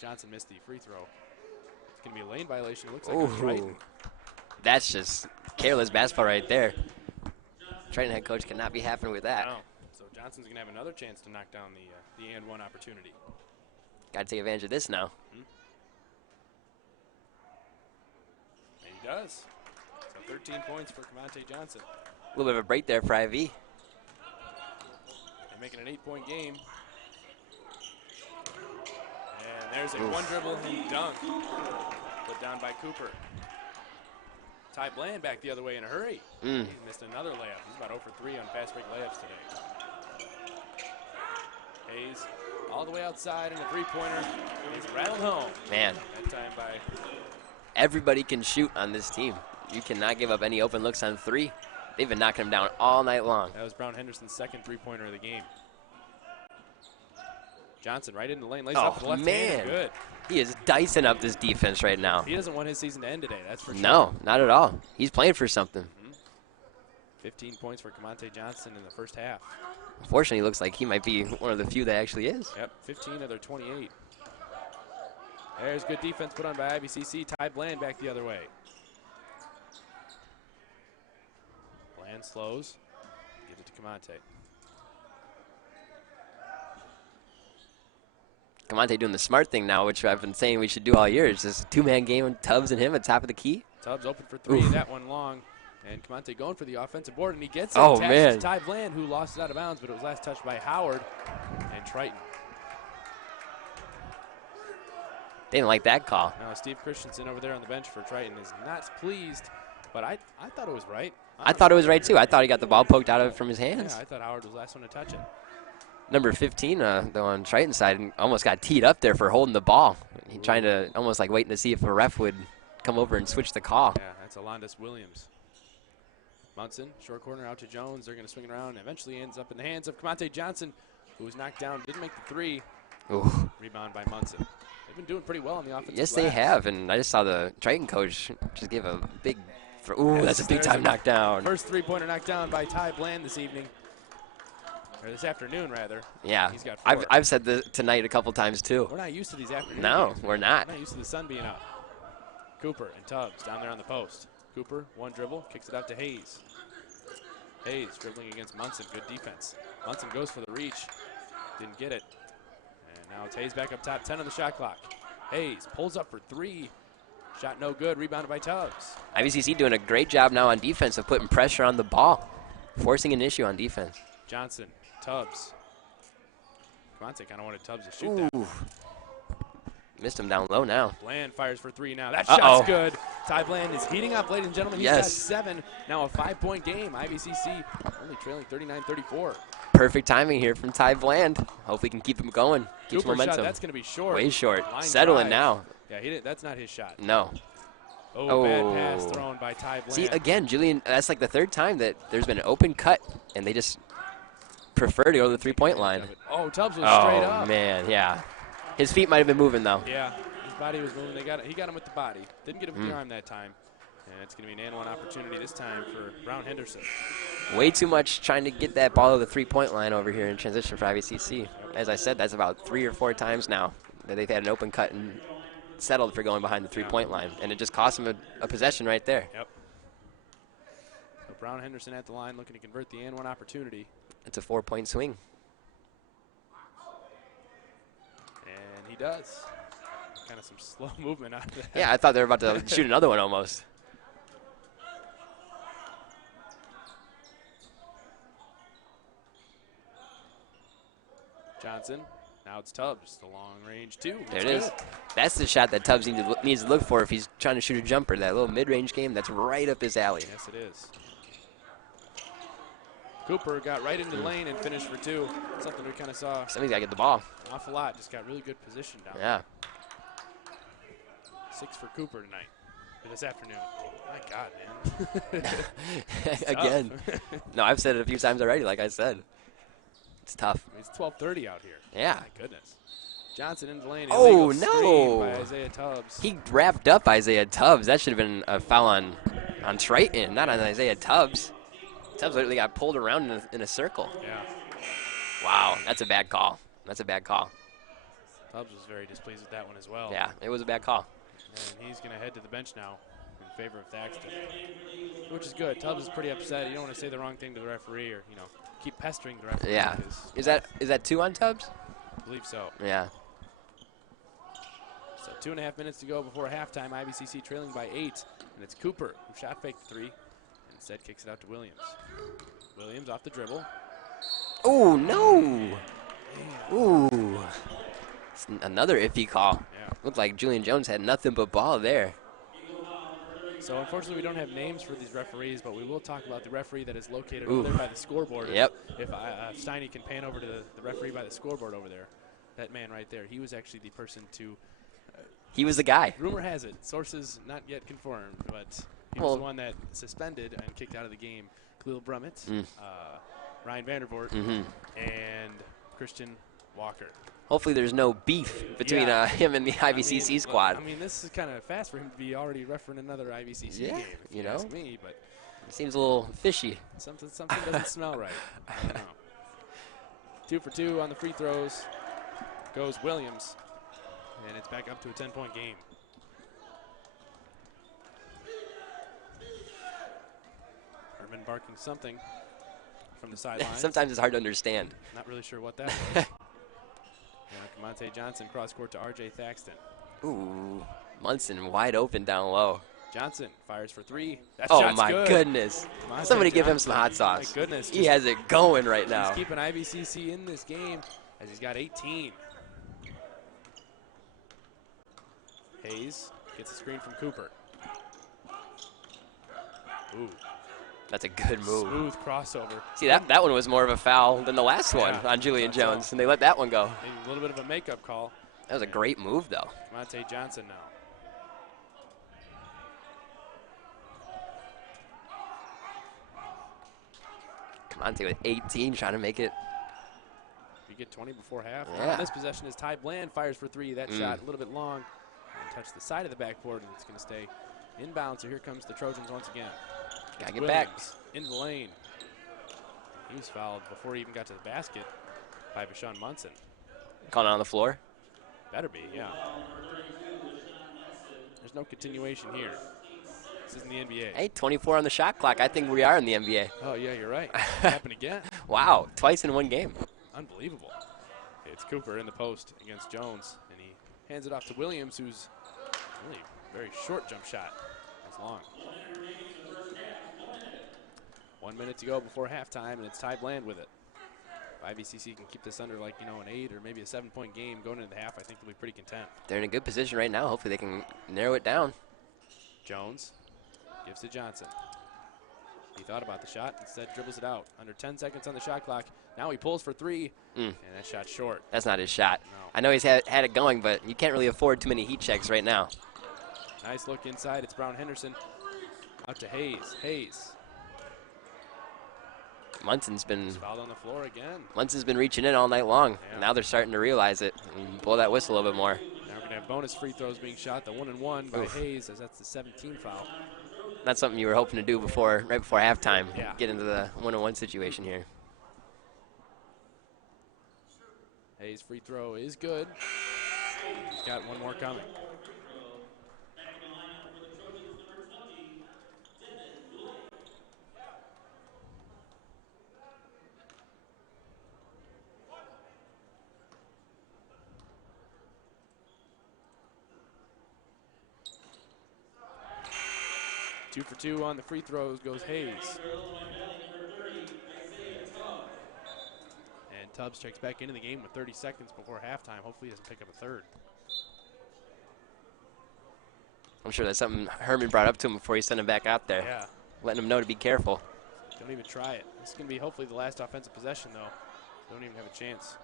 Johnson missed the free throw. It's going to be a lane violation. It looks like it's Triton. That's just careless basketball right there. Triton head coach cannot be happy with that. No. So Johnson's going to have another chance to knock down the and one opportunity. Got to take advantage of this now. And he does. So 13 points for Commentate Johnson. A little bit of a break there for IV. They're making an 8-point game. And there's a one dribble and dunk. Put down by Cooper. Ty Bland back the other way in a hurry. He missed another layup. He's about 0 for 3 on fast break layups today. Hayes all the way outside, and a three-pointer is rattled home. Man. That time by... Everybody can shoot on this team. You cannot give up any open looks on three. They've been knocking them down all night long. That was Brown Henderson's second three-pointer of the game. Johnson right in the lane, lays Oh, up with the left hand. Good. He is dicing up this defense right now. He doesn't want his season to end today, that's for sure. No, not at all. He's playing for something. 15 points for Commentate Johnson in the first half. Unfortunately, it looks like he might be one of the few that actually is. Yep, 15 of their 28. There's good defense put on by IVCC. Ty Bland back the other way. Bland slows. Gives it to Commentate. Commentate doing the smart thing now, which I've been saying we should do all year. It's just a two-man game, Tubbs and him at top of the key. Tubbs open for three, that one long. And Commentate going for the offensive board, and he gets it. Oh, attached man. to Ty Bland, who lost it out of bounds, but it was last touched by Howard and Triton. They didn't like that call. Now, Steve Christensen over there on the bench for Triton is not pleased, but I thought it was right. I thought it was right, too. I thought he got the ball poked out of it from his hands. Yeah, I thought Howard was the last one to touch it. Number 15, though, on Triton's side, almost got teed up there for holding the ball. He trying to almost like waiting to see if a ref would come over and switch the call. Yeah, that's Alondis Williams. Munson, short corner out to Jones. They're going to swing it around. Eventually ends up in the hands of Commentate Johnson, who was knocked down, didn't make the three. Ooh. Rebound by Munson. They've been doing pretty well on the offensive Yes, glass. they have, and I just saw the Triton coach just give a big throw. Ooh, that's a big-time knockdown. First three-pointer knocked down by Ty Bland this evening. Or this afternoon, rather. Yeah, He's got four. I've said this tonight a couple times, too. We're not used to these afternoon No, games. we're not. We're not used to the sun being out. Cooper and Tubbs down there on the post. Cooper, one dribble, kicks it out to Hayes. Hayes dribbling against Munson, good defense. Munson goes for the reach, didn't get it. And now it's Hayes back up top, 10 on the shot clock. Hayes pulls up for three. Shot no good, rebounded by Tubbs. IVCC doing a great job now on defense of putting pressure on the ball, forcing an issue on defense. Johnson, Tubbs. Commentate kind of wanted Tubbs to shoot that. Missed him down low now. Bland fires for three now. That shot's good. Ty Bland is heating up, ladies and gentlemen. He's got 7. Now a 5-point game. IVCC only trailing 39-34. Perfect timing here from Ty Bland. Hope we can keep him going. Keep Cooper momentum. shot, that's going to be short. Way short. Line Settling drive. now. Yeah, that's not his shot. No. Oh, bad pass thrown by Ty Bland. See, again, Julian, that's like the third time that there's been an open cut, and they just prefer to go to the three-point line. Oh, Tubbs was straight up. Oh, man, yeah. His feet might have been moving, though. Yeah, his body was moving. He got him with the body. Didn't get him with the arm that time. And it's going to be an and one opportunity this time for Brown Henderson. Way too much trying to get that ball to the three-point line over here in transition for IVCC. As I said, that's about 3 or 4 times now that they've had an open cut and settled for going behind the three-point line. And it just cost them a possession right there. Yep. So Brown Henderson at the line looking to convert the and one opportunity. It's a 4-point swing. And he does. Kind of some slow movement out of that. Yeah, I thought they were about to shoot another one almost. Johnson. Now it's Tubbs, the long range two. There it is. That's the shot that Tubbs needs to look for if he's trying to shoot a jumper. That little mid-range game, that's right up his alley. Yes, it is. Cooper got right into the lane and finished for 2. Something we kind of saw Somebody's got to get the ball. an awful lot. Just got really good position down Yeah. there. 6 for Cooper tonight, or this afternoon. My God, man. Again. No, I've said it a few times already, like I said. It's tough. It's 12:30 out here. Yeah. My goodness. Johnson in the lane. Oh, illegal no. screen by Isaiah Tubbs. He wrapped up Isaiah Tubbs. That should have been a foul on Triton, not on Isaiah Tubbs. Tubbs literally got pulled around in a circle. Yeah. Wow, that's a bad call. That's a bad call. Tubbs was very displeased with that one as well. Yeah, it was a bad call. And he's going to head to the bench now in favor of Thaxton, which is good. Tubbs is pretty upset. You don't want to say the wrong thing to the referee or, keep pestering the referee. Yeah. Is that 2 on Tubbs? I believe so. Yeah. So 2.5 minutes to go before halftime. IVCC trailing by 8, and it's Cooper who shot faked the 3, and instead kicks it out to Williams. Williams off the dribble. Oh no! Ooh. It's another iffy call. Yeah. Looked like Julian Jones had nothing but ball there. So unfortunately, we don't have names for these referees, but we will talk about the referee that is located over there by the scoreboard. Yep. If Steiny can pan over to the referee by the scoreboard over there, that man right there, he was actually the person to. He was the guy. Rumor has it, sources not yet confirmed, but he was the one that suspended and kicked out of the game Khalil Brummett, Ryan Vandervoort, and Christian Walker. Hopefully there's no beef between him and the IVCC squad. I mean, this is kind of fast for him to be already refereeing another IVCC game, if you ask me, but it seems a little fishy. Something doesn't smell right. I don't know. 2 for 2 on the free throws goes Williams, and it's back up to a 10-point game. Herman barking something from the sideline. Sometimes it's hard to understand. Not really sure what that was. Camonte Johnson cross court to R.J. Thaxton. Ooh, Munson wide open down low. Johnson fires for 3. That Oh shot's my good. goodness! Camonte Somebody give him Johnson. some hot sauce. My goodness, he has it going right now. He's keeping IVCC in this game as he's got 18. Hayes gets a screen from Cooper. Ooh. That's a good move. Smooth crossover. See, that one was more of a foul than the last one on Julian Jones, and they let that one go. Maybe a little bit of a makeup call. That was a great move, though. Camonte Johnson now. Camonte with 18 trying to make it. You get 20 before half. Yeah. This possession is Ty Bland fires for 3. That shot a little bit long and touched the side of the backboard, and it's going to stay inbound. So here comes the Trojans once again. Gotta get back. Into the lane. He was fouled before he even got to the basket by Bashawn Munson. Calling on the floor. Better be, yeah. There's no continuation here. This isn't the NBA. Hey, 24 on the shot clock. I think we are in the NBA. Oh, yeah, you're right. Happened again. Wow, twice in one game. Unbelievable. It's Cooper in the post against Jones, and he hands it off to Williams, who's really very short jump shot. That's long. 1 minute to go before halftime, and it's Ty Bland with it. If IVCC can keep this under an 8 or maybe a 7-point game going into the half, I think they'll be pretty content. They're in a good position right now. Hopefully they can narrow it down. Jones gives to Johnson. He thought about the shot, instead dribbles it out. Under 10 seconds on the shot clock. Now he pulls for 3, and that shot's short. That's not his shot. No. I know he's had it going, but you can't really afford too many heat checks right now. Nice look inside. It's Brown Henderson. Out to Hayes. Hayes. Munson's been Fouled on the floor again. Munson's been reaching in all night long. Yeah. And now they're starting to realize it and blow that whistle a little bit more. Now we're going to have bonus free throws being shot. The 1-and-1 by Hayes, as that's the 17th foul. That's something you were hoping to do right before halftime. Yeah. Get into the 1-on-1 situation here. Hayes' free throw is good. He's got one more coming. Two for 2 on the free throws goes Hayes. And Tubbs checks back into the game with 30 seconds before halftime. Hopefully he doesn't pick up a third. I'm sure that's something Herman brought up to him before he sent him back out there. Yeah. Letting him know to be careful. Don't even try it. This is going to be hopefully the last offensive possession, though. Don't even have a chance.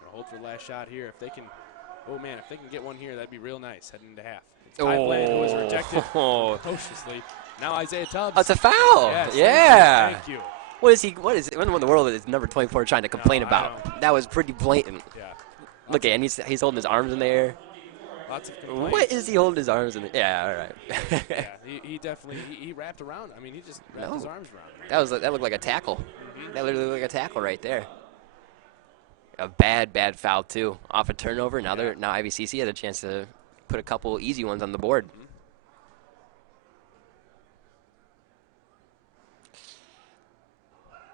Gonna hold for the last shot here. If they can, oh man, if they can get one here, that'd be real nice heading into half. It's Ty Bland, who was rejected ferociously. Now Isaiah Tubbs. Oh, it's a foul. Yes, Yeah. Thank you. What in the world is number 24 trying to complain I about? don't. That was pretty blatant. Yeah. Look at him. He's holding his arms in the air. Lots of complaints. What is he holding his arms in the Yeah, all right. Yeah, he definitely, he wrapped around. I mean, he just wrapped his arms around. That looked like a tackle. That literally looked like a tackle right there. A bad foul too. Off a turnover. Now IVCC had a chance to put a couple easy ones on the board.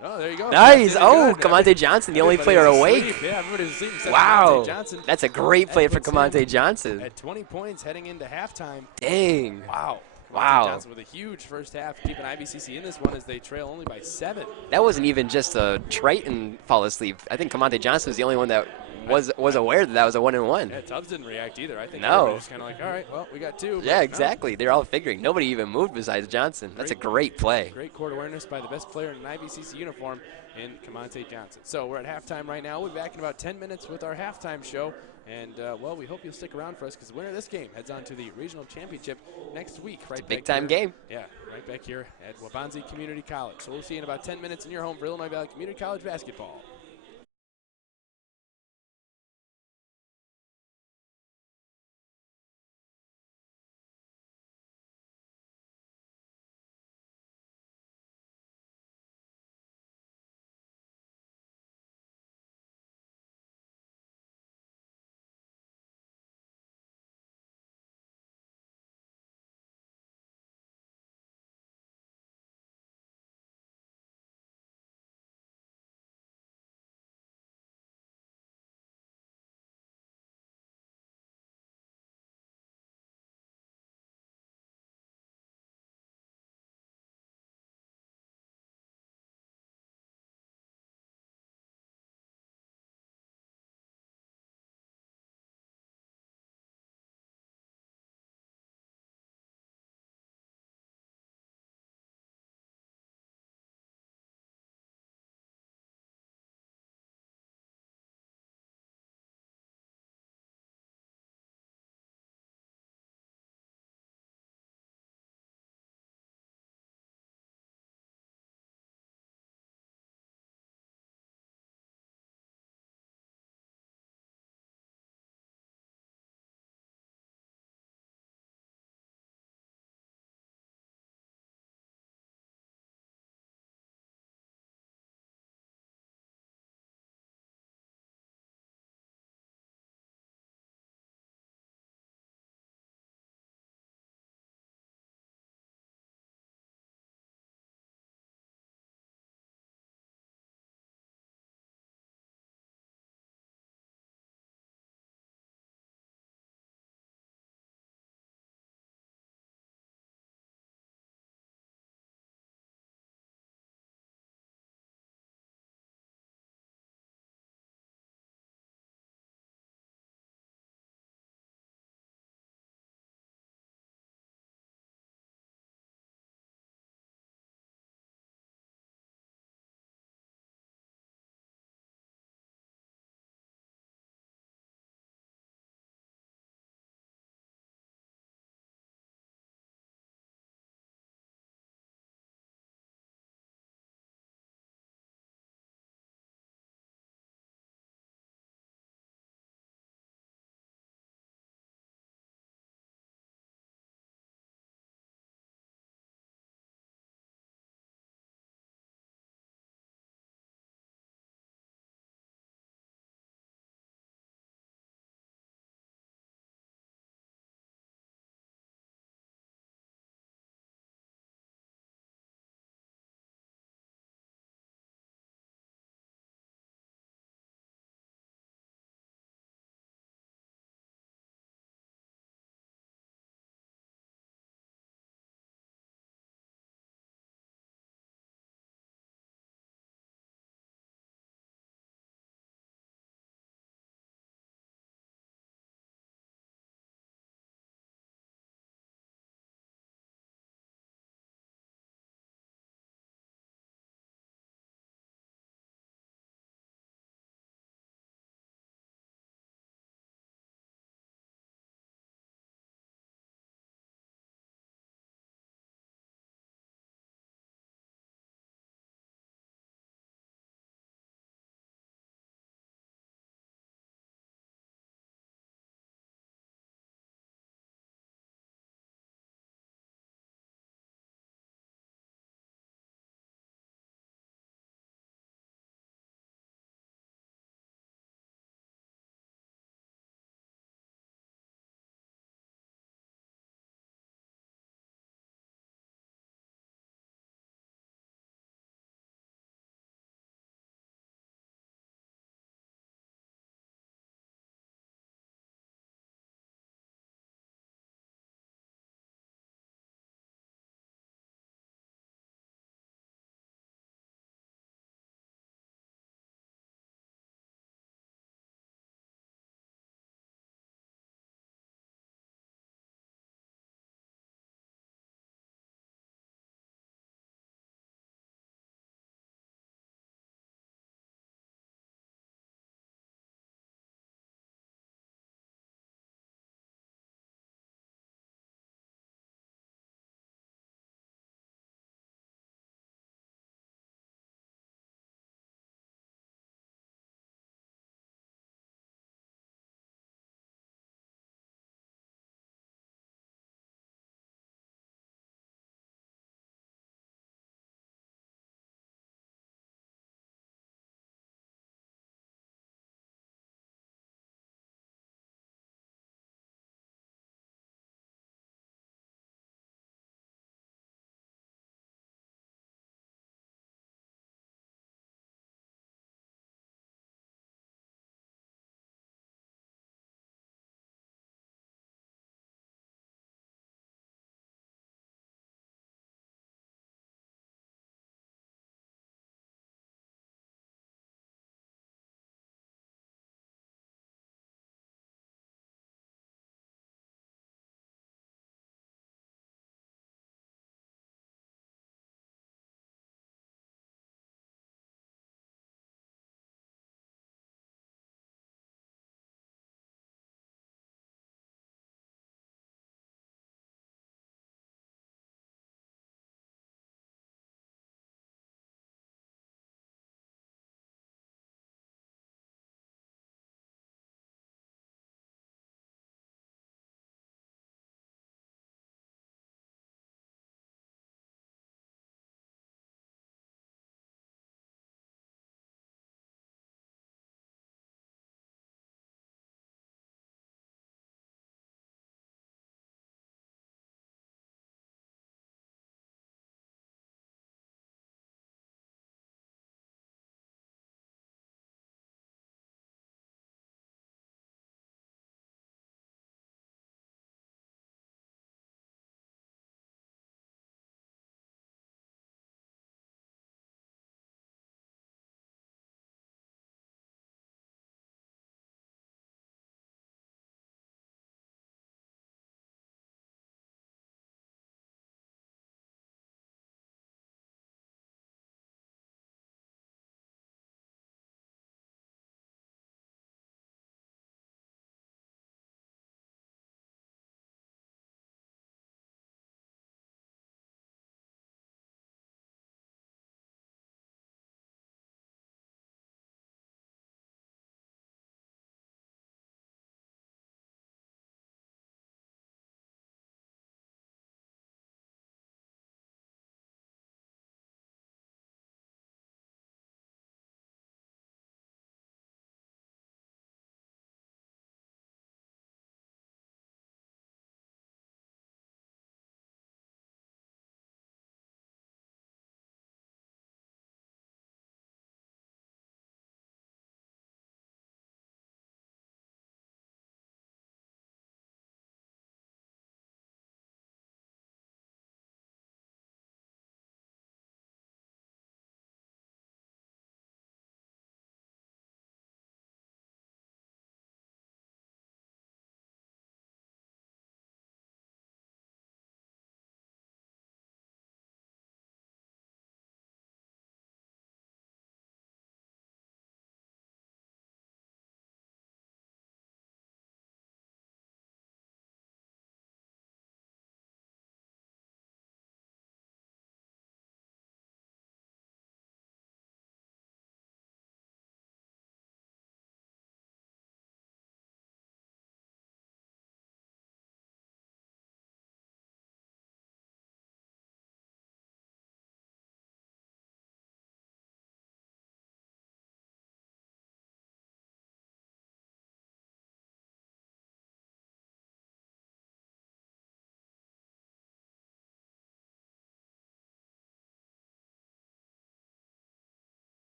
Oh, there you go. Nice. Commentated Oh, good. Commentator Johnson, the only Everybody player was awake. asleep. Yeah, everybody was asleep except Wow. Commentator Johnson. That's a great play That for puts him Commentator Johnson. At 20 points heading into halftime. Dang. Wow. Wow. Johnson with a huge first half, keeping IVCC in this one as they trail only by 7. That wasn't even just a Triton fall asleep. I think Commentator Johnson was the only one that was aware that was a 1-1. Yeah, Tubbs didn't react either. I think No. everybody was just kind of like, all right, well, we got 2. Yeah, but exactly. They're all figuring. Nobody even moved besides Johnson. That's a great play. Great court awareness by the best player in an IVCC uniform in Commentator Johnson. So we're at halftime right now. We'll be back in about 10 minutes with our halftime show. And, well, we hope you'll stick around for us because the winner of this game heads on to the regional championship next week. Right, big-time game. Yeah, right back here at Waubonsee Community College. So we'll see you in about 10 minutes in your home for Illinois Valley Community College basketball.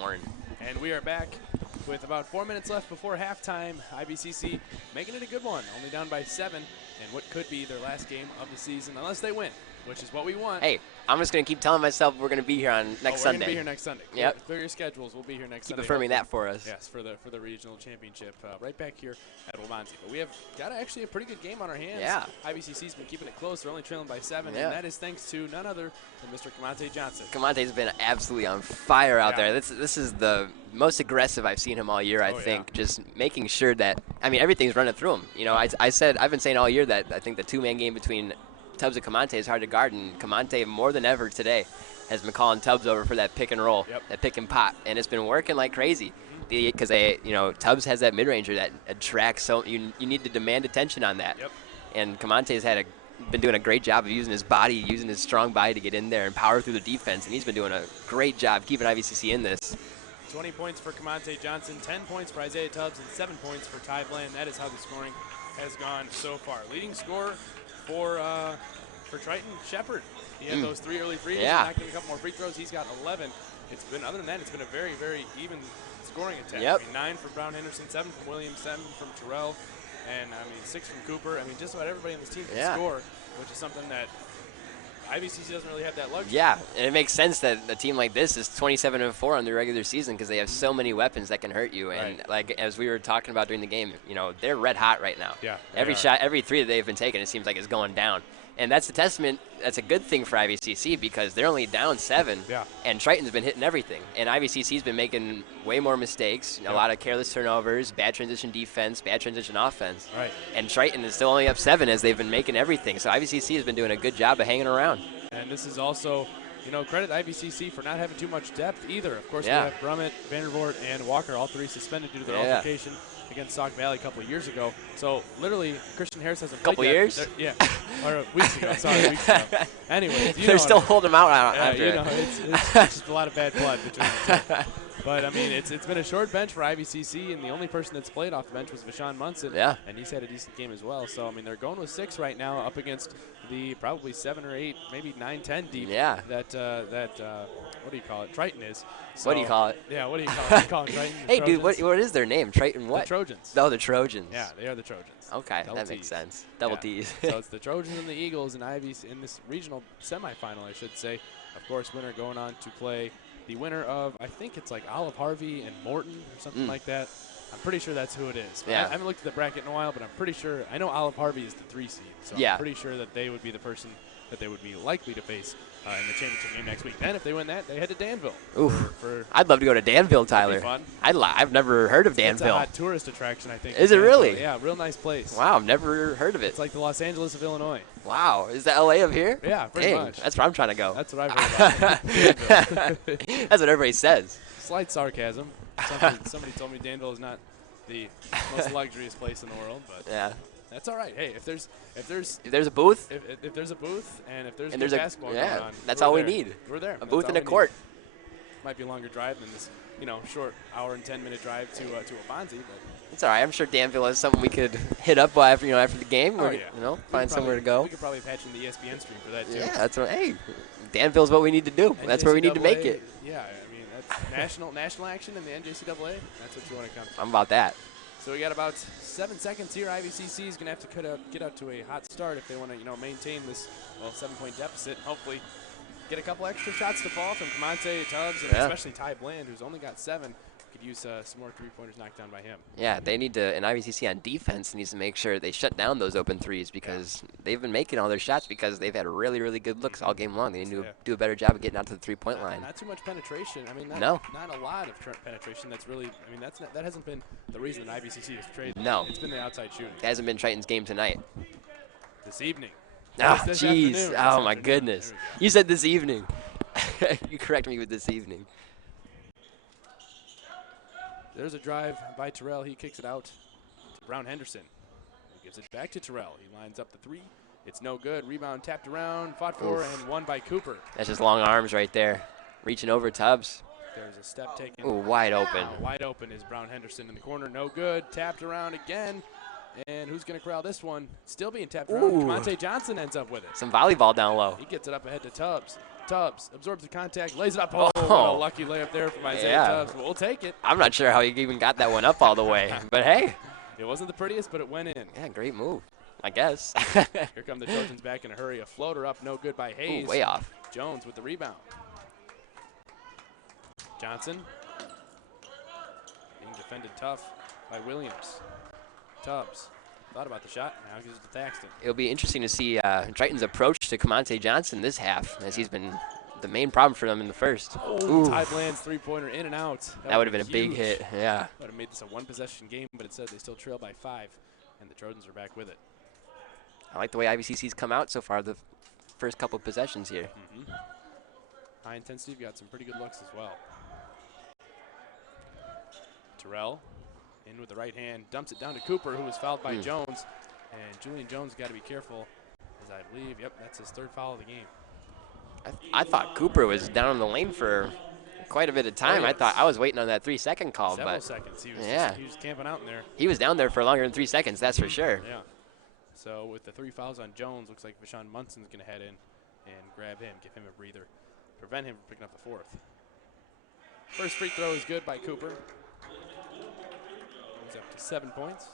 born. And we are back with about 4 minutes left before halftime. IVCC making it a good one, only down by 7, and what could be their last game of the season, unless they win, which is what we want. Hey, I'm just going to keep telling myself we're going to be here on next Sunday. We're going to be here next Sunday. Yep. Clear your schedules. We'll be here next Sunday. Keep affirming that for us. Yes, for the regional championship right back here at Waubonsee. But we have got actually a pretty good game on our hands. Yeah. IVCC's been keeping it close. They're only trailing by 7, Yeah. and that is thanks to none other than Mr. Kamante Johnson. Kamante's been absolutely on fire out Yeah. there. This is the most aggressive I've seen him all year, I think. Yeah. Just making sure that, I mean, everything's running through him. You know, I've been saying all year that I think the two-man game between Tubbs and Kamante is hard to guard, and Kamante more than ever today has been calling Tubbs over for that pick and roll, that pick and pop, and it's been working like crazy. Because Tubbs has that mid-ranger that attracts, so you need to demand attention on that. Yep. And Kamante's been doing a great job of using his body, using his strong body to get in there and power through the defense, and he's been doing a great job keeping IVCC in this. 20 points for Kamante Johnson, 10 points for Isaiah Tubbs, and 7 points for Ty Bland. That is how the scoring has gone so far. Leading scorer for Triton, Shepard. He had those 3 early threes. Yeah. Knocked in a couple more free throws. He's got 11. Other than that, it's been a very, very even scoring attack. Yep. I mean, 9 from Brown Henderson, 7 from Williams, 7 from Terrell, and 6 from Cooper. I mean, just about everybody on this team can score, which is something that IVCC doesn't really have that luxury. Yeah, and it makes sense that a team like this is 27-4 on the regular season because they have so many weapons that can hurt you. And like as we were talking about during the game, they're red hot right now. Yeah. Every shot, every three that they've been taking, it seems like is going down. And that's a testament. That's a good thing for IVCC because they're only down 7. Yeah. And Triton's been hitting everything. And IVCC's been making way more mistakes, a lot of careless turnovers, bad transition defense, bad transition offense. Right. And Triton is still only up 7 as they've been making everything. So IVCC has been doing a good job of hanging around. And this is also, credit IVCC for not having too much depth either. Of course, we have Brummett, Vandervoort, and Walker, all 3 suspended due to their altercation against Sauk Valley a couple of years ago. So, literally, Christian Harris hasn't played yet. Couple years? Yeah. Or weeks ago. Sorry, weeks ago. Anyways, they're still holding them out after it. It's just a lot of bad blood between the two. But, I mean, it's been a short bench for IVCC, and the only person that's played off the bench was Vashon Munson. Yeah. And he's had a decent game as well. So, I mean, they're going with 6 right now up against the probably 7 or 8, maybe 9, 10 deep. Yeah. That what do you call it? Triton is. So, what do you call it? Yeah, what do you call it? You call it Triton? Hey, Trojans? dude, what is their name? Triton what? The Trojans. Oh, the Trojans. Yeah, they are the Trojans. Okay, Double that makes T's. sense. Double T's. So it's the Trojans and the Eagles and Ivies in this regional semifinal, I should say. Of course, winner going on to play the winner of, I think it's like Olive Harvey and Morton or something like that. I'm pretty sure that's who it is. Yeah. I haven't looked at the bracket in a while, but I'm pretty sure. I know Olive Harvey is the 3 seed, so I'm pretty sure that they would be the person that they would be likely to face in the championship game next week. Then if they win that, they head to Danville. Oof. I'd love to go to Danville, Tyler. Fun. I've never heard of Danville. It's a hot tourist attraction, I think. Is it really? Yeah, real nice place. Wow, I've never heard of it. It's like the Los Angeles of Illinois. Wow, is the LA of here? Yeah, pretty much. That's where I'm trying to go. That's what I've heard about. That's what everybody says. Slight sarcasm. Somebody told me Danville is not the most luxurious place in the world, but yeah. That's all right. Hey, if there's a booth, if there's a booth, and if there's good basketball going on, that's all we need. We're there. A booth and a court. Might be a longer drive than this, short hour and 10-minute drive to Waubonsee, but it's all right. I'm sure Danville is something we could hit up after the game. Oh, yeah. Find somewhere to go. We could probably patch in the ESPN stream for that too. Yeah, that's what. Hey, Danville's what we need to do. That's where we need to make it. Yeah, I mean that's national action in the NJCAA. That's what you want to come to. I'm about that. So we got about 7 seconds here. IVCC is going to have to get out to a hot start if they want to, maintain this 7-point deficit. And hopefully, get a couple extra shots to fall from Kamante, Tubbs, and especially Ty Bland, who's only got 7. Could use some more 3-pointers knocked down by him. Yeah, they need to. And IVCC on defense needs to make sure they shut down those open threes because they've been making all their shots because they've had really, really good looks all game long. They need to do a better job of getting out to the 3-point line. Not too much penetration. I mean, not a lot of penetration. That's really. I mean, that hasn't been the reason that IVCC has traded. No, it's been the outside shooting. It hasn't been Triton's game tonight. This evening. Ah, jeez. Oh my goodness. You said this evening. You correct me with this evening. There's a drive by Terrell. He kicks it out to Brown Henderson. He gives it back to Terrell. He lines up the 3. It's no good. Rebound tapped around, fought for, and won by Cooper. That's just long arms right there. Reaching over Tubbs. There's a step taken. Ooh, wide open. Wide open is Brown Henderson in the corner. No good. Tapped around again. And who's going to corral this one? Still being tapped around. Kamante Johnson ends up with it. Some volleyball down low. He gets it up ahead to Tubbs. Tubbs absorbs the contact, lays it up. Oh, what a lucky layup there from Isaiah Tubbs. We'll take it. I'm not sure how he even got that one up all the way, but hey. It wasn't the prettiest, but it went in. Yeah, great move, I guess. Here come the Trojans back in a hurry. A floater up, no good by Hayes. Ooh, way off. Jones with the rebound. Johnson being defended tough by Williams. Tubbs thought about the shot. Now gives it to Thaxton. It'll be interesting to see Triton's approach to Commante Johnson this half, as he's been the main problem for them in the first. Oh, Ty Bland's three-pointer in and out. That would have been a big hit, yeah. Would have made this a one-possession game, but it said they still trail by 5, and the Trojans are back with it. I like the way IVCC's come out so far the first couple of possessions here. High intensity, we've got some pretty good looks as well. Terrell in with the right hand, dumps it down to Cooper, who was fouled by Jones. And Julian Jones got to be careful, as I believe, that's his 3rd foul of the game. I thought Cooper was down in the lane for quite a bit of time. I was waiting on that 3-second call, Several seconds. He was camping out in there. He was down there for longer than 3 seconds, that's for sure. Yeah. So with the 3 fouls on Jones, looks like Vashawn Munson's going to head in and grab him, give him a breather, prevent him from picking up the 4th. First free throw is good by Cooper. He's up to 7 points.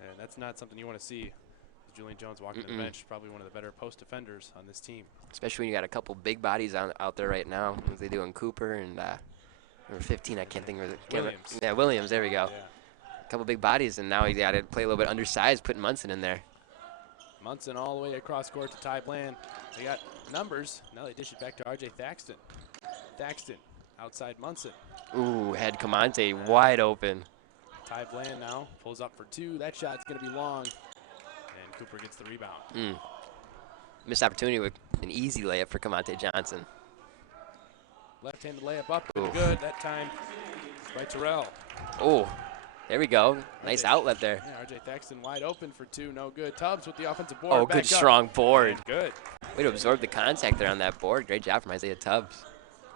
And that's not something you want to see. Julian Jones walking to the bench, probably one of the better post defenders on this team. Especially when you got a couple big bodies out there right now, as they do in Cooper and number 15, I can't think of it. Williams. Yeah, Williams, there we go. Yeah. A couple big bodies, and now he's got to play a little bit undersized, putting Munson in there. Munson all the way across court to Ty Bland. They got numbers. Now they dish it back to R.J. Thaxton. Thaxton outside Munson. Ooh, had Commante wide open. Ty Bland now pulls up for 2. That shot's going to be long. And Cooper gets the rebound. Missed opportunity with an easy layup for Commante Johnson. Left-handed layup up. Good that time by Terrell. Oh, there we go. Nice outlet there. Yeah, R.J. Thaxton wide open for 2. No good. Tubbs with the offensive board. Oh, good strong board. And good. Way to absorb the contact there on that board. Great job from Isaiah Tubbs.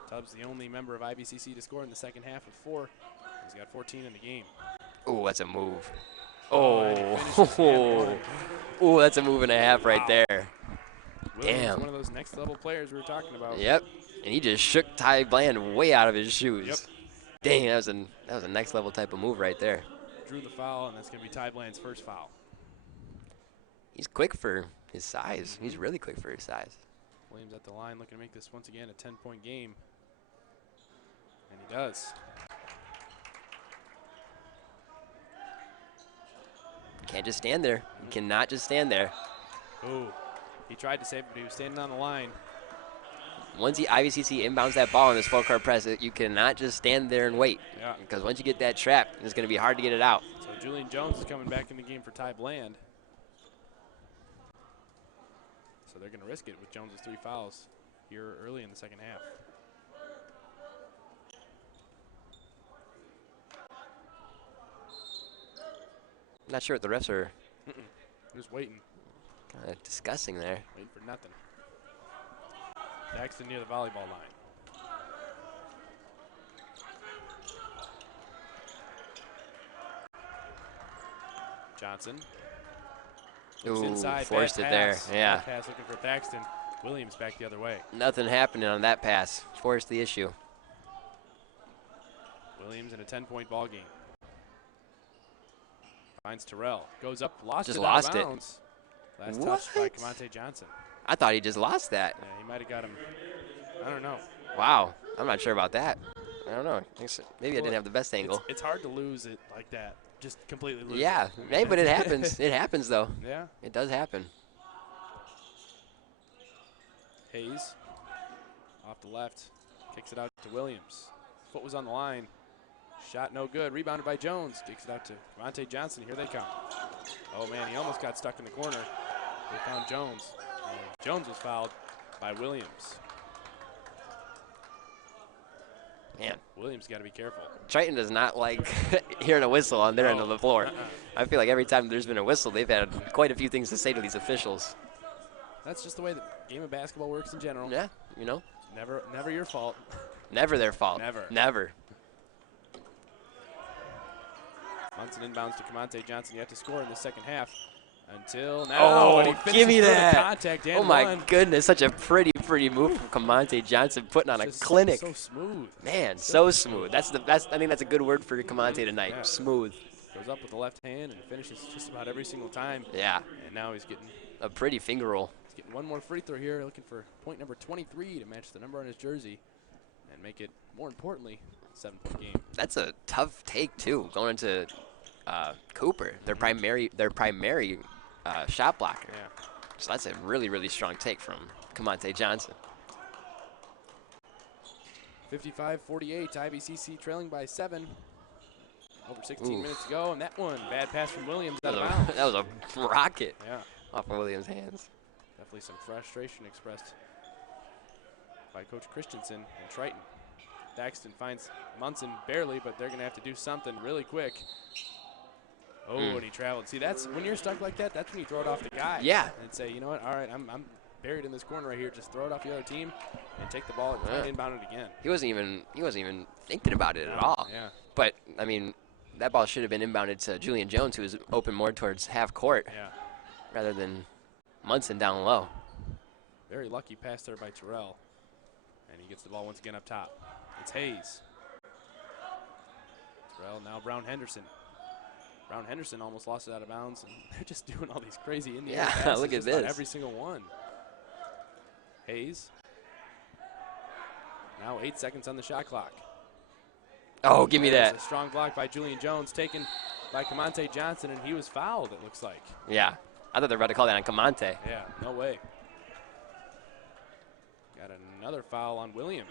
Tubbs, the only member of IVCC to score in the second half with 4. He's got 14 in the game. Oh, that's a move. Oh, that's a move and a half right there. Williams, Damn. one of those next level players we were talking about. Yep, and he just shook Ty Bland way out of his shoes. Yep. Dang, that was a next level type of move right there. Drew the foul, and that's going to be Ty Bland's first foul. He's quick for his size. He's really quick for his size. Williams at the line looking to make this once again a 10-point game. And he does. Can't just stand there. You cannot just stand there. Ooh, he tried to save it, but he was standing on the line. Once the IVCC inbounds that ball in this full-court press, you cannot just stand there and wait. Yeah. Because once you get that trap, it's going to be hard to get it out. So Julian Jones is coming back in the game for Ty Bland. So they're going to risk it with Jones's 3 fouls here early in the second half. Not sure what the refs are Just waiting. kind of discussing there. Waiting for nothing. Thaxton near the volleyball line. Johnson. Looks Ooh, inside, forced bad it there. pass. Yeah. Bad pass looking for Thaxton. Williams back the other way. Nothing happening on that pass. Forced the issue. Williams in a 10-point ball game. Finds Terrell. Goes up, lost Just it lost out it. of bounds. Last touch by Commante Johnson. I thought he just lost that. Yeah, he might have got him. I don't know. Wow. I'm not sure about that. I don't know. Maybe I didn't have the best angle. It's hard to lose it like that. Just completely lose Yeah. it. Hey, but it happens. It happens, though. Yeah. It does happen. Hayes off the left. Kicks it out to Williams. Foot was on the line. Shot no good. Rebounded by Jones. Kicks it out to Commante Johnson. Here they come. Oh, man, he almost got stuck in the corner. They found Jones. And Jones was fouled by Williams. Man, Williams got to be careful. Triton does not like hearing a whistle on their end of the floor. I feel like every time there's been a whistle, they've had quite a few things to say to these officials. That's just the way the game of basketball works in general. Yeah, you know. Never your fault. Never their fault. Never. Never. Munson inbounds to Comante Johnson. You have to score in the second half. Until now, and he finishes give me through the that. contact and Oh, my one. goodness. Such a pretty move from Comante Johnson, putting on a Just clinic. So smooth. Man, so smooth. I think that's a good word for Comante tonight. Yeah. Smooth. Goes up with the left hand and finishes just about every single time. Yeah. And now he's getting A pretty finger roll. He's getting one more free throw here, looking for point number 23 to match the number on his jersey and make it, more importantly, a 7-point game. That's a tough take too, going into Cooper, their primary shot blocker. Yeah. So that's a really, really strong take from Comante Johnson. 55-48, IVCC trailing by 7. Over 16 minutes to go, and that one, bad pass from Williams out of bounds. That was a rocket Yeah. off of Williams' hands. Definitely some frustration expressed by Coach Christensen and Triton. Thaxton finds Munson barely, but they're going to have to do something really quick. Oh, and he traveled. See, that's when you're stuck like that, that's when you throw it off the guy. Yeah. And say, you know what, all right, I'm buried in this corner right here. Just throw it off the other team and take the ball and try to inbound it again. He wasn't even thinking about it at all. Yeah. But, I mean, that ball should have been inbounded to Julian Jones, who was open more towards half court Yeah. rather than Munson down low. Very lucky pass there by Terrell. And he gets the ball once again up top. It's Hayes. Terrell, now Brown Henderson. Brown Henderson almost lost it out of bounds, and they're just doing all these crazy in the air passes look at just on this. every single one. Hayes. Now 8 seconds on the shot clock. Oh, give me There's that. a strong block by Julian Jones, taken by Comante Johnson, and he was fouled, it looks like. Yeah. I thought they were about to call that on Comante. Yeah, no way. Got another foul on Williams.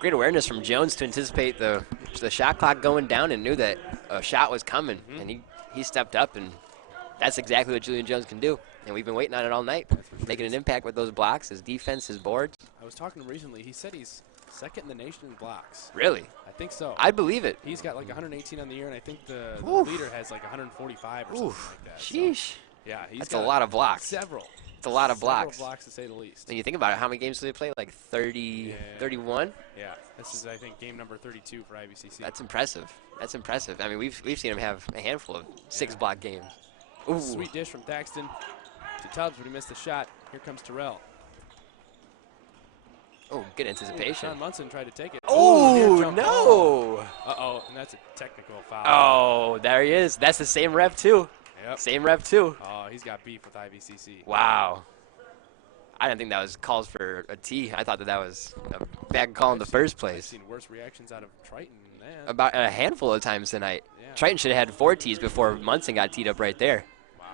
Great awareness from Jones to anticipate the shot clock going down and knew that a shot was coming, and he stepped up, and that's exactly what Julian Jones can do. And we've been waiting on it all night, making an impact with those blocks, his defense, his boards. I was talking to him recently. He said he's second in the nation in blocks. Really? I think so. I believe it. He's got like 118 on the year, and I think the Oof. leader has like 145 or something like that. So, Sheesh. yeah, he's That's got a lot of blocks. Several. It's a lot of blocks. Several blocks, to say the least. When you think about it, how many games do they play? Like 30, Yeah. 31? Yeah, this is, I think, game number 32 for IVCC. That's impressive. That's impressive. I mean, we've seen him have a handful of 6-block games. Ooh. Sweet dish from Thaxton to Tubbs, but he missed the shot. Here comes Terrell. Oh, good anticipation. Sean Munson tried to take it. Oh, near jump ball. no. Uh-oh, and that's a technical foul. Oh, there he is. That's the same ref, too. Yep. Same ref, too. Oh, he's got beef with IVCC. Wow. I didn't think that was calls for a T. I thought that was a bad call in the first I've place. seen worse reactions out of Triton than that. About a handful of times tonight. Yeah. Triton should have had 4 Ts before Munson got teed up right there. Wow.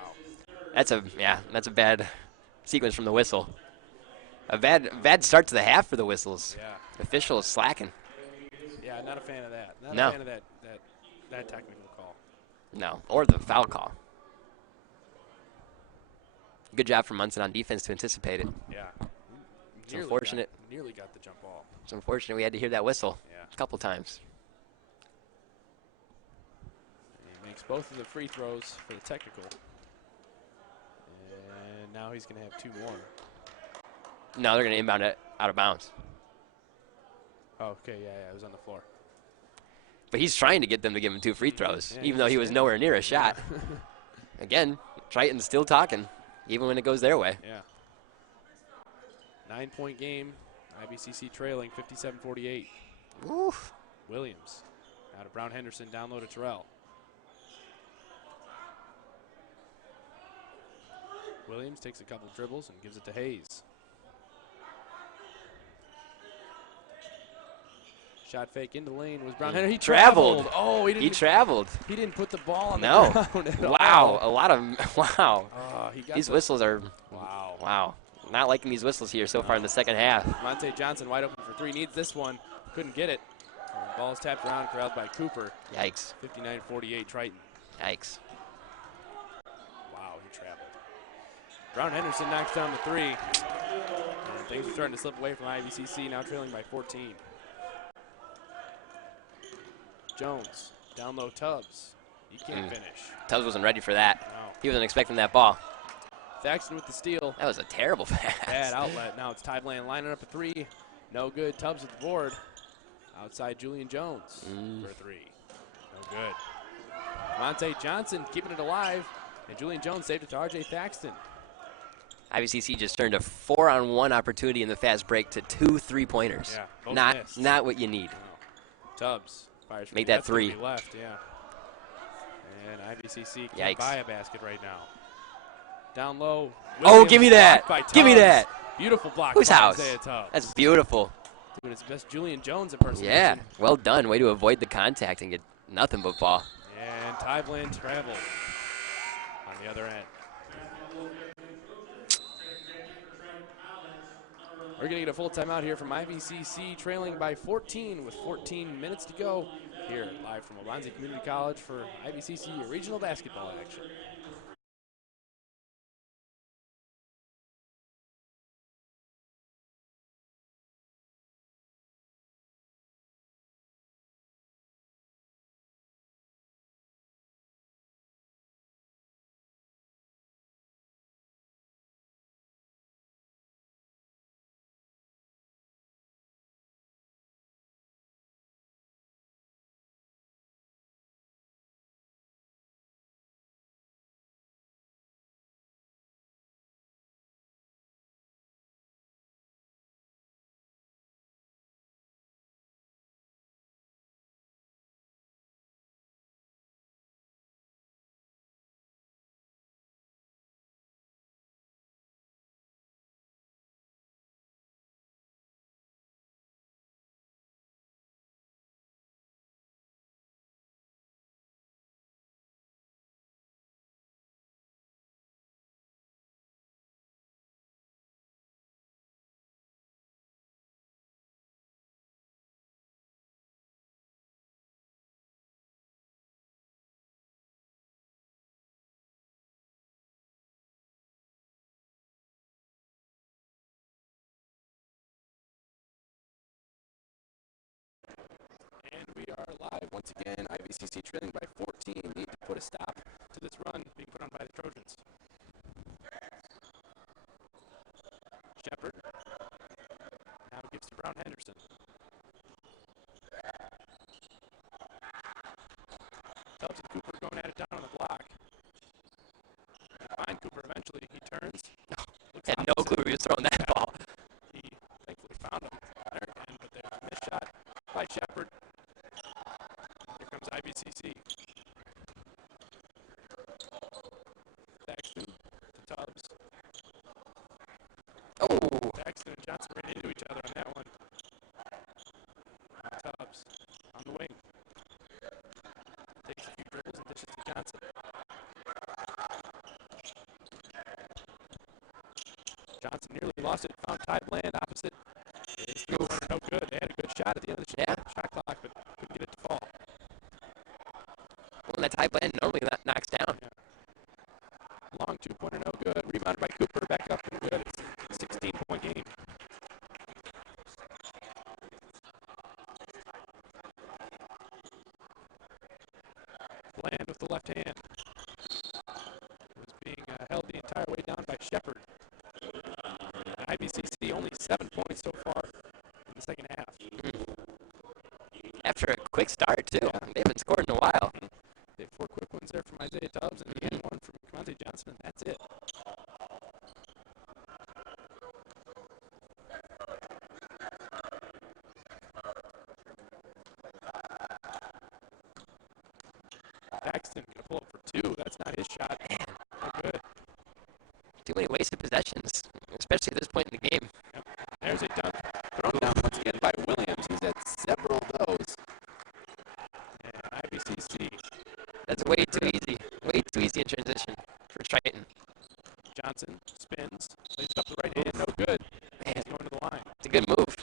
That's a bad sequence from the whistle. A bad start to the half for the whistles. Yeah. Official is slacking. Yeah, not a fan of that. Not No. a fan of that technical call. No, or the foul call. Good job from Munson on defense to anticipate it. Yeah. It's unfortunate. Nearly got the jump ball. It's unfortunate we had to hear that whistle Yeah. a couple times. And he makes both of the free throws for the technical. And now he's going to have 2 more. No, they're going to inbound it out of bounds. Oh, okay, yeah, it was on the floor. But he's trying to get them to give him 2 free throws, Yeah, even though he was nowhere near a shot. Again, Triton's still talking, even when it goes their way. Yeah. 9-point game. IVCC trailing 57-48. Oof. Williams out of Brown Henderson, down low to Terrell. Williams takes a couple dribbles and gives it to Hayes. Shot fake into the lane was Brown Henderson. He traveled. Oh, he He didn't. traveled. He didn't put the ball on No. the ground at Wow. all. A lot of, wow. Oh, he got These the- whistles are, Wow. wow. Not liking these whistles here so far in the second half. Monte Johnson wide open for 3. Needs this one. Couldn't get it. Ball's tapped around, corralled by Cooper. Yikes. 59-48 Triton. Yikes. Wow, he traveled. Brown Henderson knocks down the 3. And things are starting to slip away from IVCC, now trailing by 14. Jones, down low Tubbs. He can't finish. Tubbs wasn't ready for that. No. He wasn't expecting that ball. Thaxton with the steal. That was a terrible pass. Bad outlet. Now it's Ty Bland lining up a 3. No good. Tubbs with the board. Outside Julian Jones for 3. No good. Monte Johnson keeping it alive, and Julian Jones saved it to R.J. Thaxton. IVCC just turned a 4-on-1 opportunity in the fast break to 2 3-pointers. Yeah, both not missed. not what you need. No. Tubbs fires. Make that That's gonna 3. be left, yeah. And IVCC Yikes. can't buy a basket right now. Down low. Oh, Williams give me that. blocked by Give me Tubbs. that. Beautiful block Whose by house? Isaiah Tubbs. That's beautiful. Doing his best Julian Jones impersonation. Yeah, well done. Way to avoid the contact and get nothing but ball. And Tyveland travel on the other end. We're going to get a full timeout here from IVCC, trailing by 14 with 14 minutes to go. Here, live from Waubonsee Community College for IVCC regional basketball action. And we are live once again. IVCC trailing by 14. Need to put a stop to this run being put on by the Trojans. Shepard now gives to Brown Henderson. Tubbs and Cooper going at it down on the block. Find Cooper eventually. He turns. Looks Had no opposite. clue he was throwing that ball. He thankfully found him there again, but there's a missed shot by Shepard. Here comes IVCC. Thaxton to Tubbs. Oh, Thaxton and Johnson ran into each other on that one. Tubbs on the wing. Takes a few dribbles and dishes to Johnson. Johnson nearly lost it. Found Tyveland opposite. It's no good. They had a good shot at the end of the shot clock, but couldn't get it to fall. well, that tight end normally knocks down. Long two-pointer, no good. Rebounded by Cooper, back up and good. It's a 16-point game. Bland with the left hand. Was being held the entire way down by Shepard. IVCC only 7 points so far in the second half. After a quick start, too. Yeah. They haven't scored in a while. They have 4 quick ones there from Isaiah Tubbs and again one from Monte Johnson, and that's it. Thaxton gonna pull up for 2. That's not his shot. Not good. Too many wasted possessions, especially at this point in the game. Yep. There's a dunk. Thrown down once again by Williams. He's had several of those. And IVCC. That's way too easy. Way too easy in transition for Triton. Johnson spins. Lays up the right hand. No good. Man, He's going to the line. it's a good move.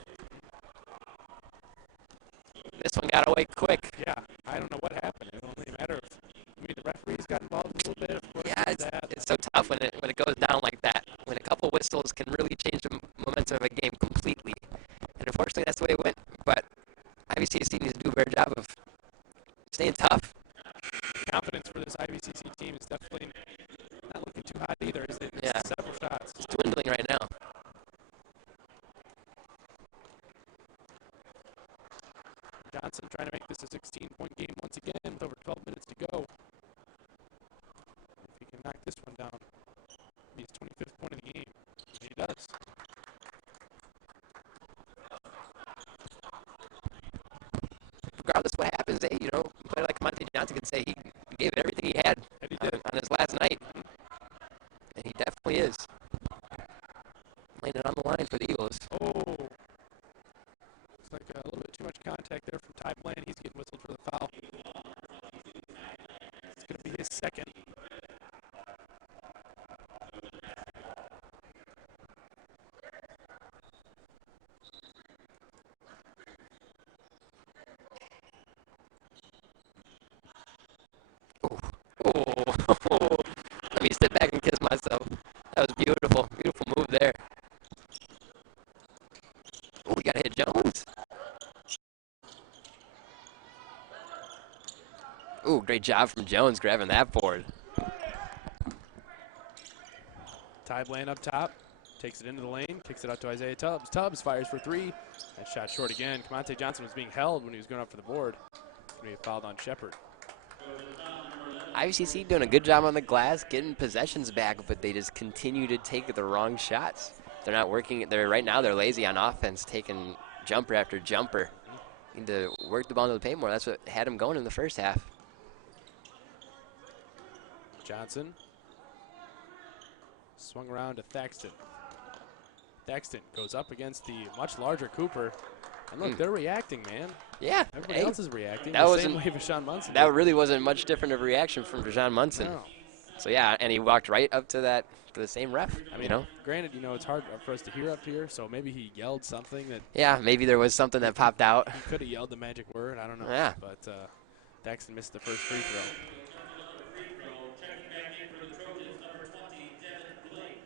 This one got away quick. Yeah. I don't know what happened. It only a matter of maybe the referees got involved a little bit. Yeah, it's so tough when it goes down like that. When a couple whistles can really change the momentum of a game completely. And unfortunately, that's the way it went. But IVCC needs to do a better job of staying tough. Confidence for this IVCC team is definitely not looking too hot either. As they missed Yeah. several shots. It's dwindling right now. Johnson trying to make this a 16-point game once again with over 12 minutes to go. knock this one down. His 25th point of the game. And he does. Regardless of what happens, you know, a player like Monte Johnson could say he gave it everything he had on his last night. And he definitely is. Laying it on the line for the Eagles. Oh. Looks like a little bit too much contact there from Ty Bland. He's getting whistled for the foul. It's going to be his second. Oh, let me step back and kiss myself. That was beautiful. Beautiful move there. Oh, we got to hit Jones. Ooh, great job from Jones grabbing that board. Ty Bland up top. Takes it into the lane. Kicks it out to Isaiah Tubbs. Tubbs fires for three. That shot short again. Commentate Johnson was being held when he was going up for the board. Going to be fouled on Shepard. IVCC doing a good job on the glass, getting possessions back, but they just continue to take the wrong shots. They're not working. Right now they're lazy on offense, taking jumper after jumper. Need to work the ball into the paint more. That's what had them going in the first half. Johnson swung around to Thaxton. Thaxton goes up against the much larger Cooper. And look, they're reacting, man. Yeah. Everybody else is reacting. That the same way Vashawn Munson That did. really wasn't much different of a reaction from Vashawn Munson. No. So yeah, and he walked right up to the same ref. I mean, you know. Granted, you know, it's hard for us to hear up here, so maybe he yelled something that Yeah, maybe there was something that popped out. he could have yelled the magic word. I don't know. Yeah. But Thaxton missed the first free throw. Checking back in for the Trojans, number 20, Devin Blake.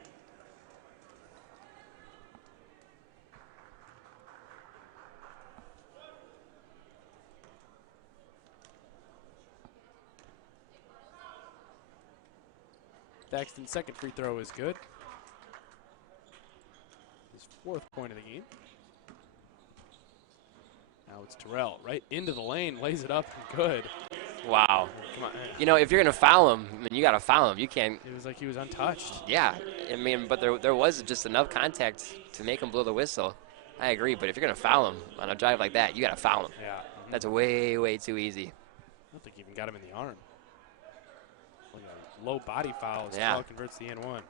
Thaxton's second free throw is good. His fourth point of the game. Now it's Terrell right into the lane, lays it up, and good. Wow. Come on. You know, if you're gonna foul him, I mean, you gotta foul him. You can't. It was like he was untouched. Yeah. I mean, but there was just enough contact to make him blow the whistle. I agree, but if you're gonna foul him on a drive like that, you gotta foul him. Yeah. That's way too easy. I don't think he even got him in the arm. Like a low body foul. Yeah. Foul converts the N1.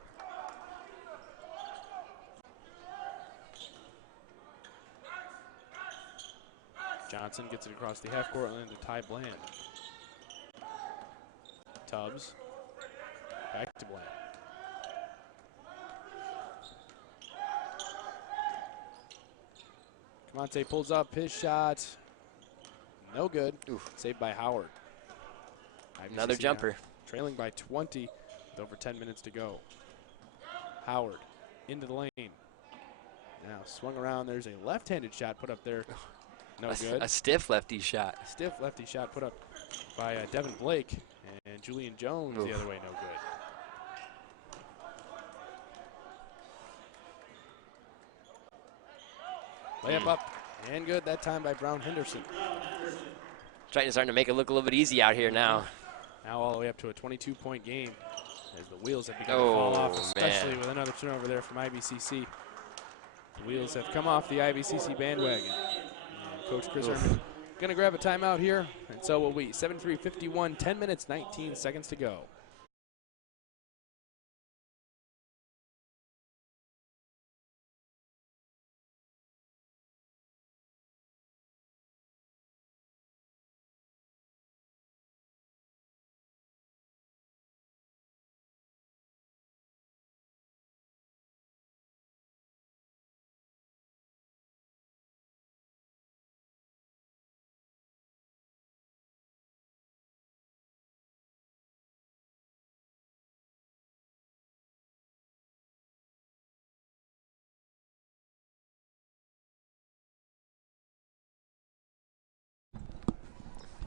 Johnson gets it across the half court and into Ty Bland. Tubbs. Back to Bland. Camonte pulls up his shot. No good. Oof. Saved by Howard. Another IVCC jumper. now trailing by 20 with over 10 minutes to go. Howard into the lane. Now swung around. There's a left-handed shot put up there. No good. A stiff lefty shot. Stiff lefty shot put up by Devin Blake. And Julian Jones the other way, no good. Layup up and good that time by Brown Henderson. Triton starting to make it look a little bit easy out here now. Now all the way up to a 22-point game as the wheels have begun to fall off, especially with another turnover there from IVCC. The wheels have come off the IVCC bandwagon. And Coach Chris Herman going to grab a timeout here, and so will we. 7:3:51, 10 minutes, 19 seconds to go.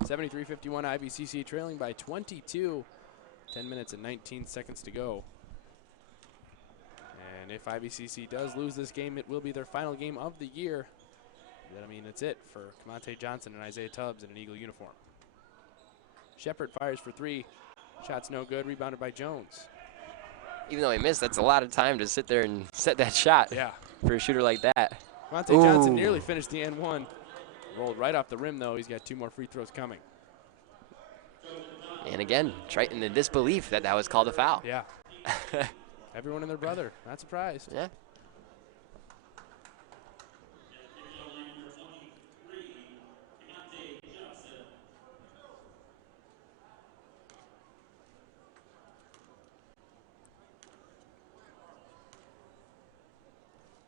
(73:51) IVCC trailing by 22. 10 minutes and 19 seconds to go. And if IVCC does lose this game, it will be their final game of the year. I mean, that's it for Camonte Johnson and Isaiah Tubbs in an Eagle uniform. Shepard fires for three. Shot's no good. Rebounded by Jones. Even though he missed, that's a lot of time to sit there and set that shot Yeah. for a shooter like that. Monte Johnson nearly finished the N1. Rolled right off the rim, though. He's got 2 more free throws coming. And again, Triton in disbelief that that was called a foul. Yeah. Everyone and their brother. Not surprised. Yeah.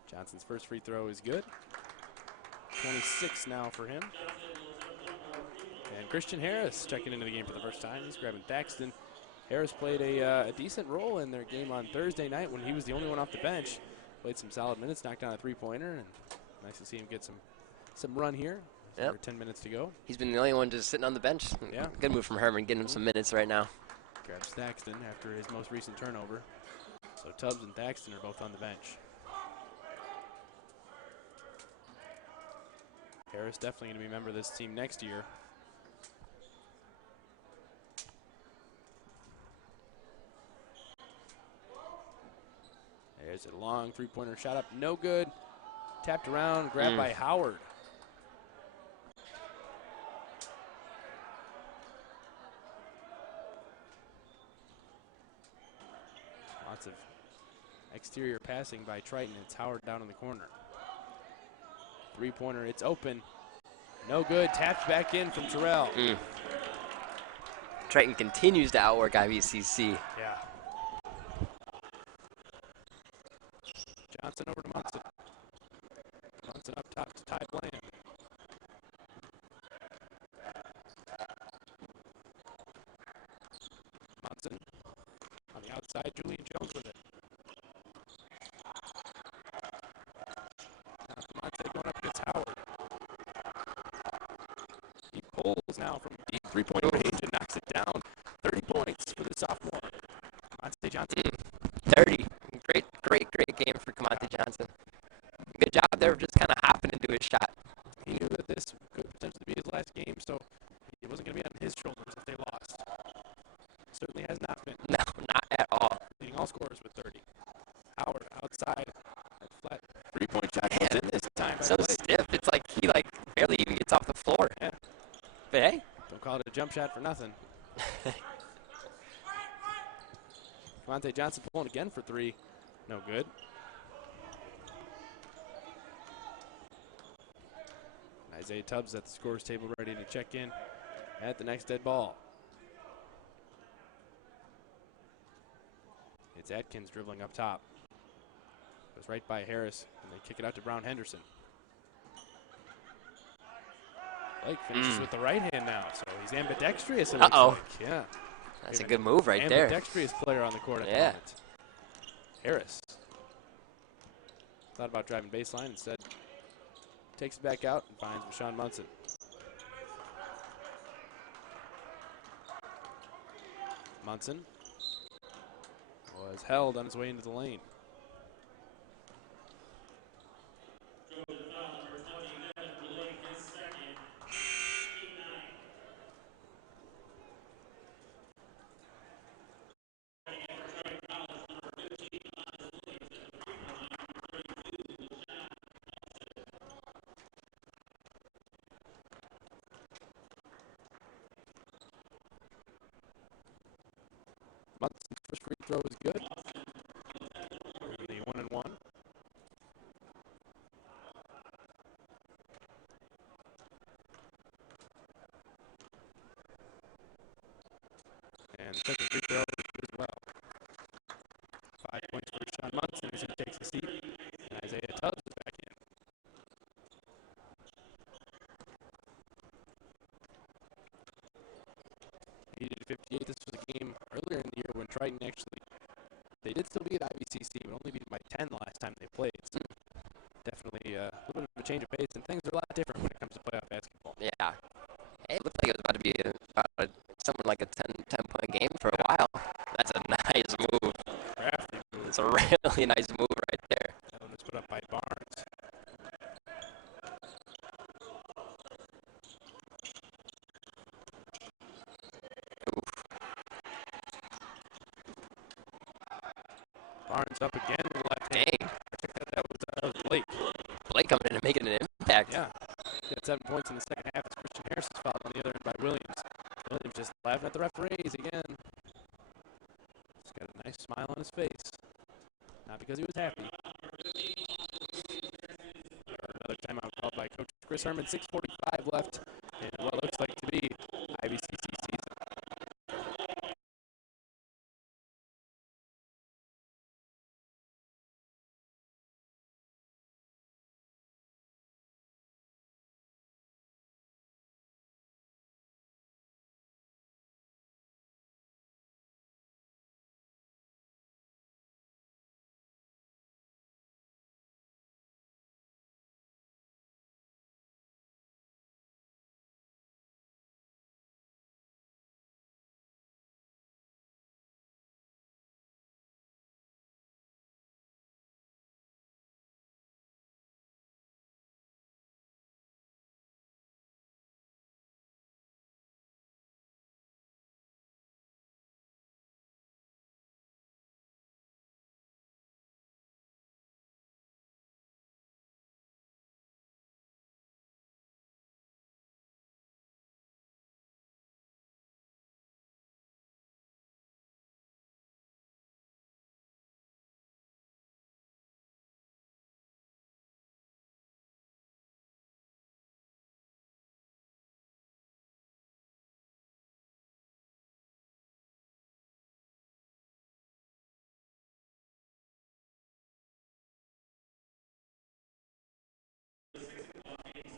Johnson's first free throw is good. 26 now for him. And Christian Harris checking into the game for the first time. He's grabbing Thaxton. Harris played a decent role in their game on Thursday night when he was the only one off the bench. Played some solid minutes, knocked down a three-pointer, and nice to see him get some run here. Yep. 10 minutes to go. He's been the only one just sitting on the bench. Yeah. Good move from Herman, getting him some minutes right now. Grabs Thaxton after his most recent turnover. So Tubbs and Thaxton are both on the bench. Harris definitely going to be a member of this team next year. There's a long three-pointer shot up, no good. Tapped around, grabbed by Howard. Lots of exterior passing by Triton. It's Howard down in the corner. Three-pointer, it's open. No good, tapped back in from Terrell. Triton continues to outwork IVCC. Yeah. Johnson over to Munson. Munson up top to Ty Bland. Munson on the outside, Julian Jones with it. Now Monte going up against Howard. He pulls now from deep three-point range and knocks it down. 30 points for the sophomore. Monte Johnson. 30. Great game for Kamante Johnson. Good job there of just kind of hopping into his shot. He knew that this could potentially be his last game, so it wasn't going to be on his shoulders if they lost. Certainly has not been. No, not at all. Leading all scorers with 30. Howard outside. Flat three-point shot goes in this time. So stiff. It's like he barely even gets off the floor. Yeah. But hey. Don't call it a jump shot for nothing. Kamante Johnson pulling again for 3. No good. Isaiah Tubbs at the scorer's table ready to check in at the next dead ball. It's Atkins dribbling up top. Goes right by Harris, and they kick it out to Brown Henderson. Blake finishes with the right hand now, so he's ambidextrous. It looks like. Yeah. That's a good move right there. Ambidextrous player on the court at the moment. Harris thought about driving baseline, instead takes it back out and finds Rashawn Munson. Munson was held on his way into the lane. Munson's first free throw is good. The 1-and-1. And second free throw is good as well. 5 points for Sean Munson as he takes the seat. And Isaiah Tubbs is back in. He did 58. This was a game earlier in the year when Triton actually, they did still beat IVCC, but only beat them by 10 the last time they played. So definitely a little bit of a change of pace, and things are a lot different when it comes to playoff basketball. Yeah. Hey, it looked like it was about to be something like a 10-point game for a while. That's a nice move. Crafty move. It's a really nice move right there. That one was put up by Barnes. Barnes up again with the left hand. Dang. That was Blake. Blake coming in and making an impact. Yeah. He got 7 points in the second half as Christian Harris was fouled on the other end by Williams. Williams just laughing at the referees again. He's got a nice smile on his face. Not because he was happy. Another timeout called by Coach Chris Herman. 6:45 left in what looks like to be IVCC season.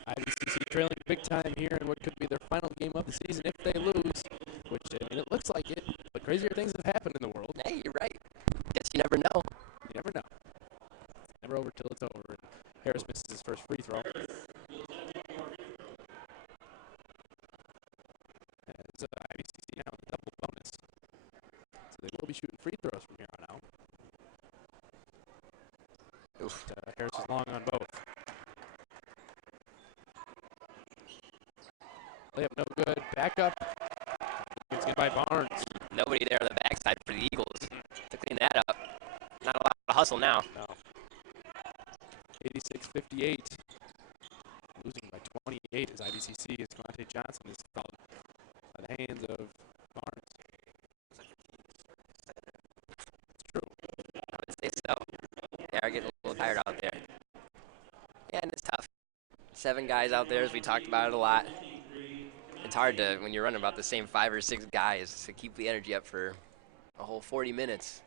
IVCC trailing big time here in what could be their final game of the season if they lose, which, I mean, it looks like it, but crazier things have happened in the world. Hey, you're right. Guess you never know. You never know. Never over till it's over. And Harris misses his first free throw. As IVCC now in double bonus. So they will be shooting free throws from here on out. Oof. But, Harris is long on both. Layup no good. Back up. Gets good by Barnes. Nobody there on the backside for the Eagles to clean that up. Not a lot of hustle now. No. 86-58. Losing by 28 as IVCC as Monte Johnson is fouled by the hands of Barnes. It's true. I would say so. They are getting a little tired out there. Yeah, and it's tough. 7 guys out there, as we talked about it a lot. It's hard to, when you're running about the same 5 or 6 guys, to keep the energy up for a whole 40 minutes.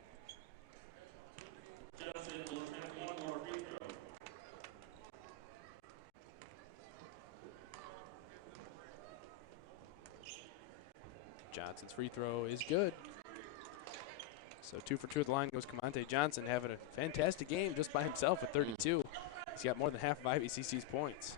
Johnson's free throw is good. So 2 for 2 at the line goes Camonte Johnson, having a fantastic game just by himself at 32. He's got more than half of IVCC's points.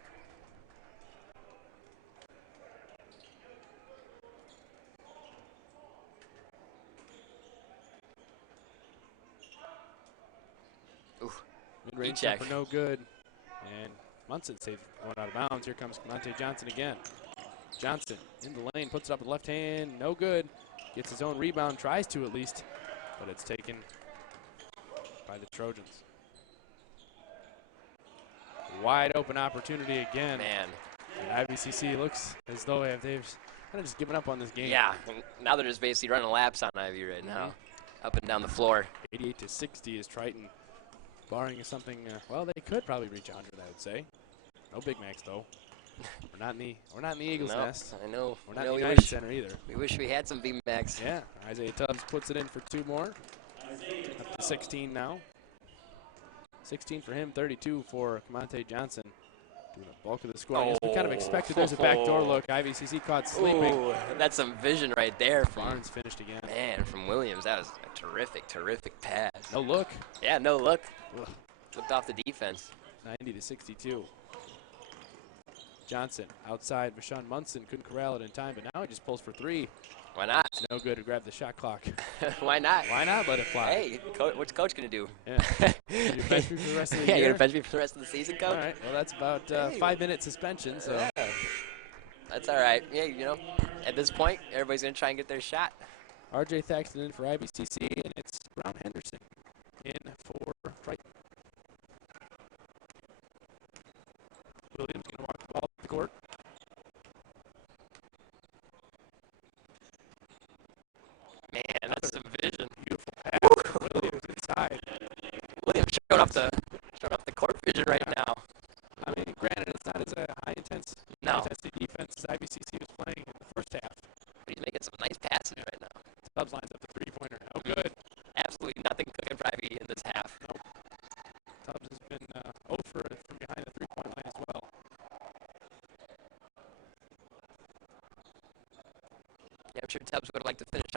Mid-range jumper no good. And Munson saves one out of bounds. Here comes Camonte Johnson again. Johnson in the lane, puts it up with the left hand, no good. Gets his own rebound, tries to at least, but it's taken by the Trojans. Wide open opportunity again. Man. And IVCC looks as though they've kind of just given up on this game. Yeah, now they're just basically running laps on Ivy right now, up and down the floor. 88-60 is Triton. Barring something, well, they could probably reach 100, I would say. No Big Macs, though. We're not in the Eagles' nest. I know. We're not in the we United Center either. We wish we had some Big Macs. Yeah, Isaiah Tubbs puts it in for 2 more. Up to 16 now. 16 for him, 32 for Camonte Johnson. Doing the bulk of the scoring. As we kind of expected, there's a backdoor look. IVCC caught sleeping. Ooh, that's some vision right there. Barnes finished again. Man, from Williams, that was a terrific, terrific pass. No look. Yeah, no look. Ugh. Flipped off the defense. 90-62. Johnson outside. Vashawn Munson couldn't corral it in time, but now he just pulls for 3. Why not? It's no good to grab the shot clock. Why not? Why not let it fly? Hey, what's Coach going to do? Yeah. You bench me for the rest of the Yeah, year? you're going to bench me for the rest of the season, Coach? All right. Well, that's about 5-minute suspension. So Yeah. That's all right. Yeah, you know, at this point, everybody's going to try and get their shot. RJ Thaxton in for IVCC, and it's Brown Henderson in off the court vision right now. I mean, granted, it's not as a high-intensity defense as IVCC was playing in the first half. But he's making some nice passes right now. Tubbs lines up the three-pointer. Oh, good. Absolutely nothing cooking for Ivy in this half. Nope. Tubbs has been 0 from behind the three-point line as well. Yeah, I'm sure Tubbs would have liked to finish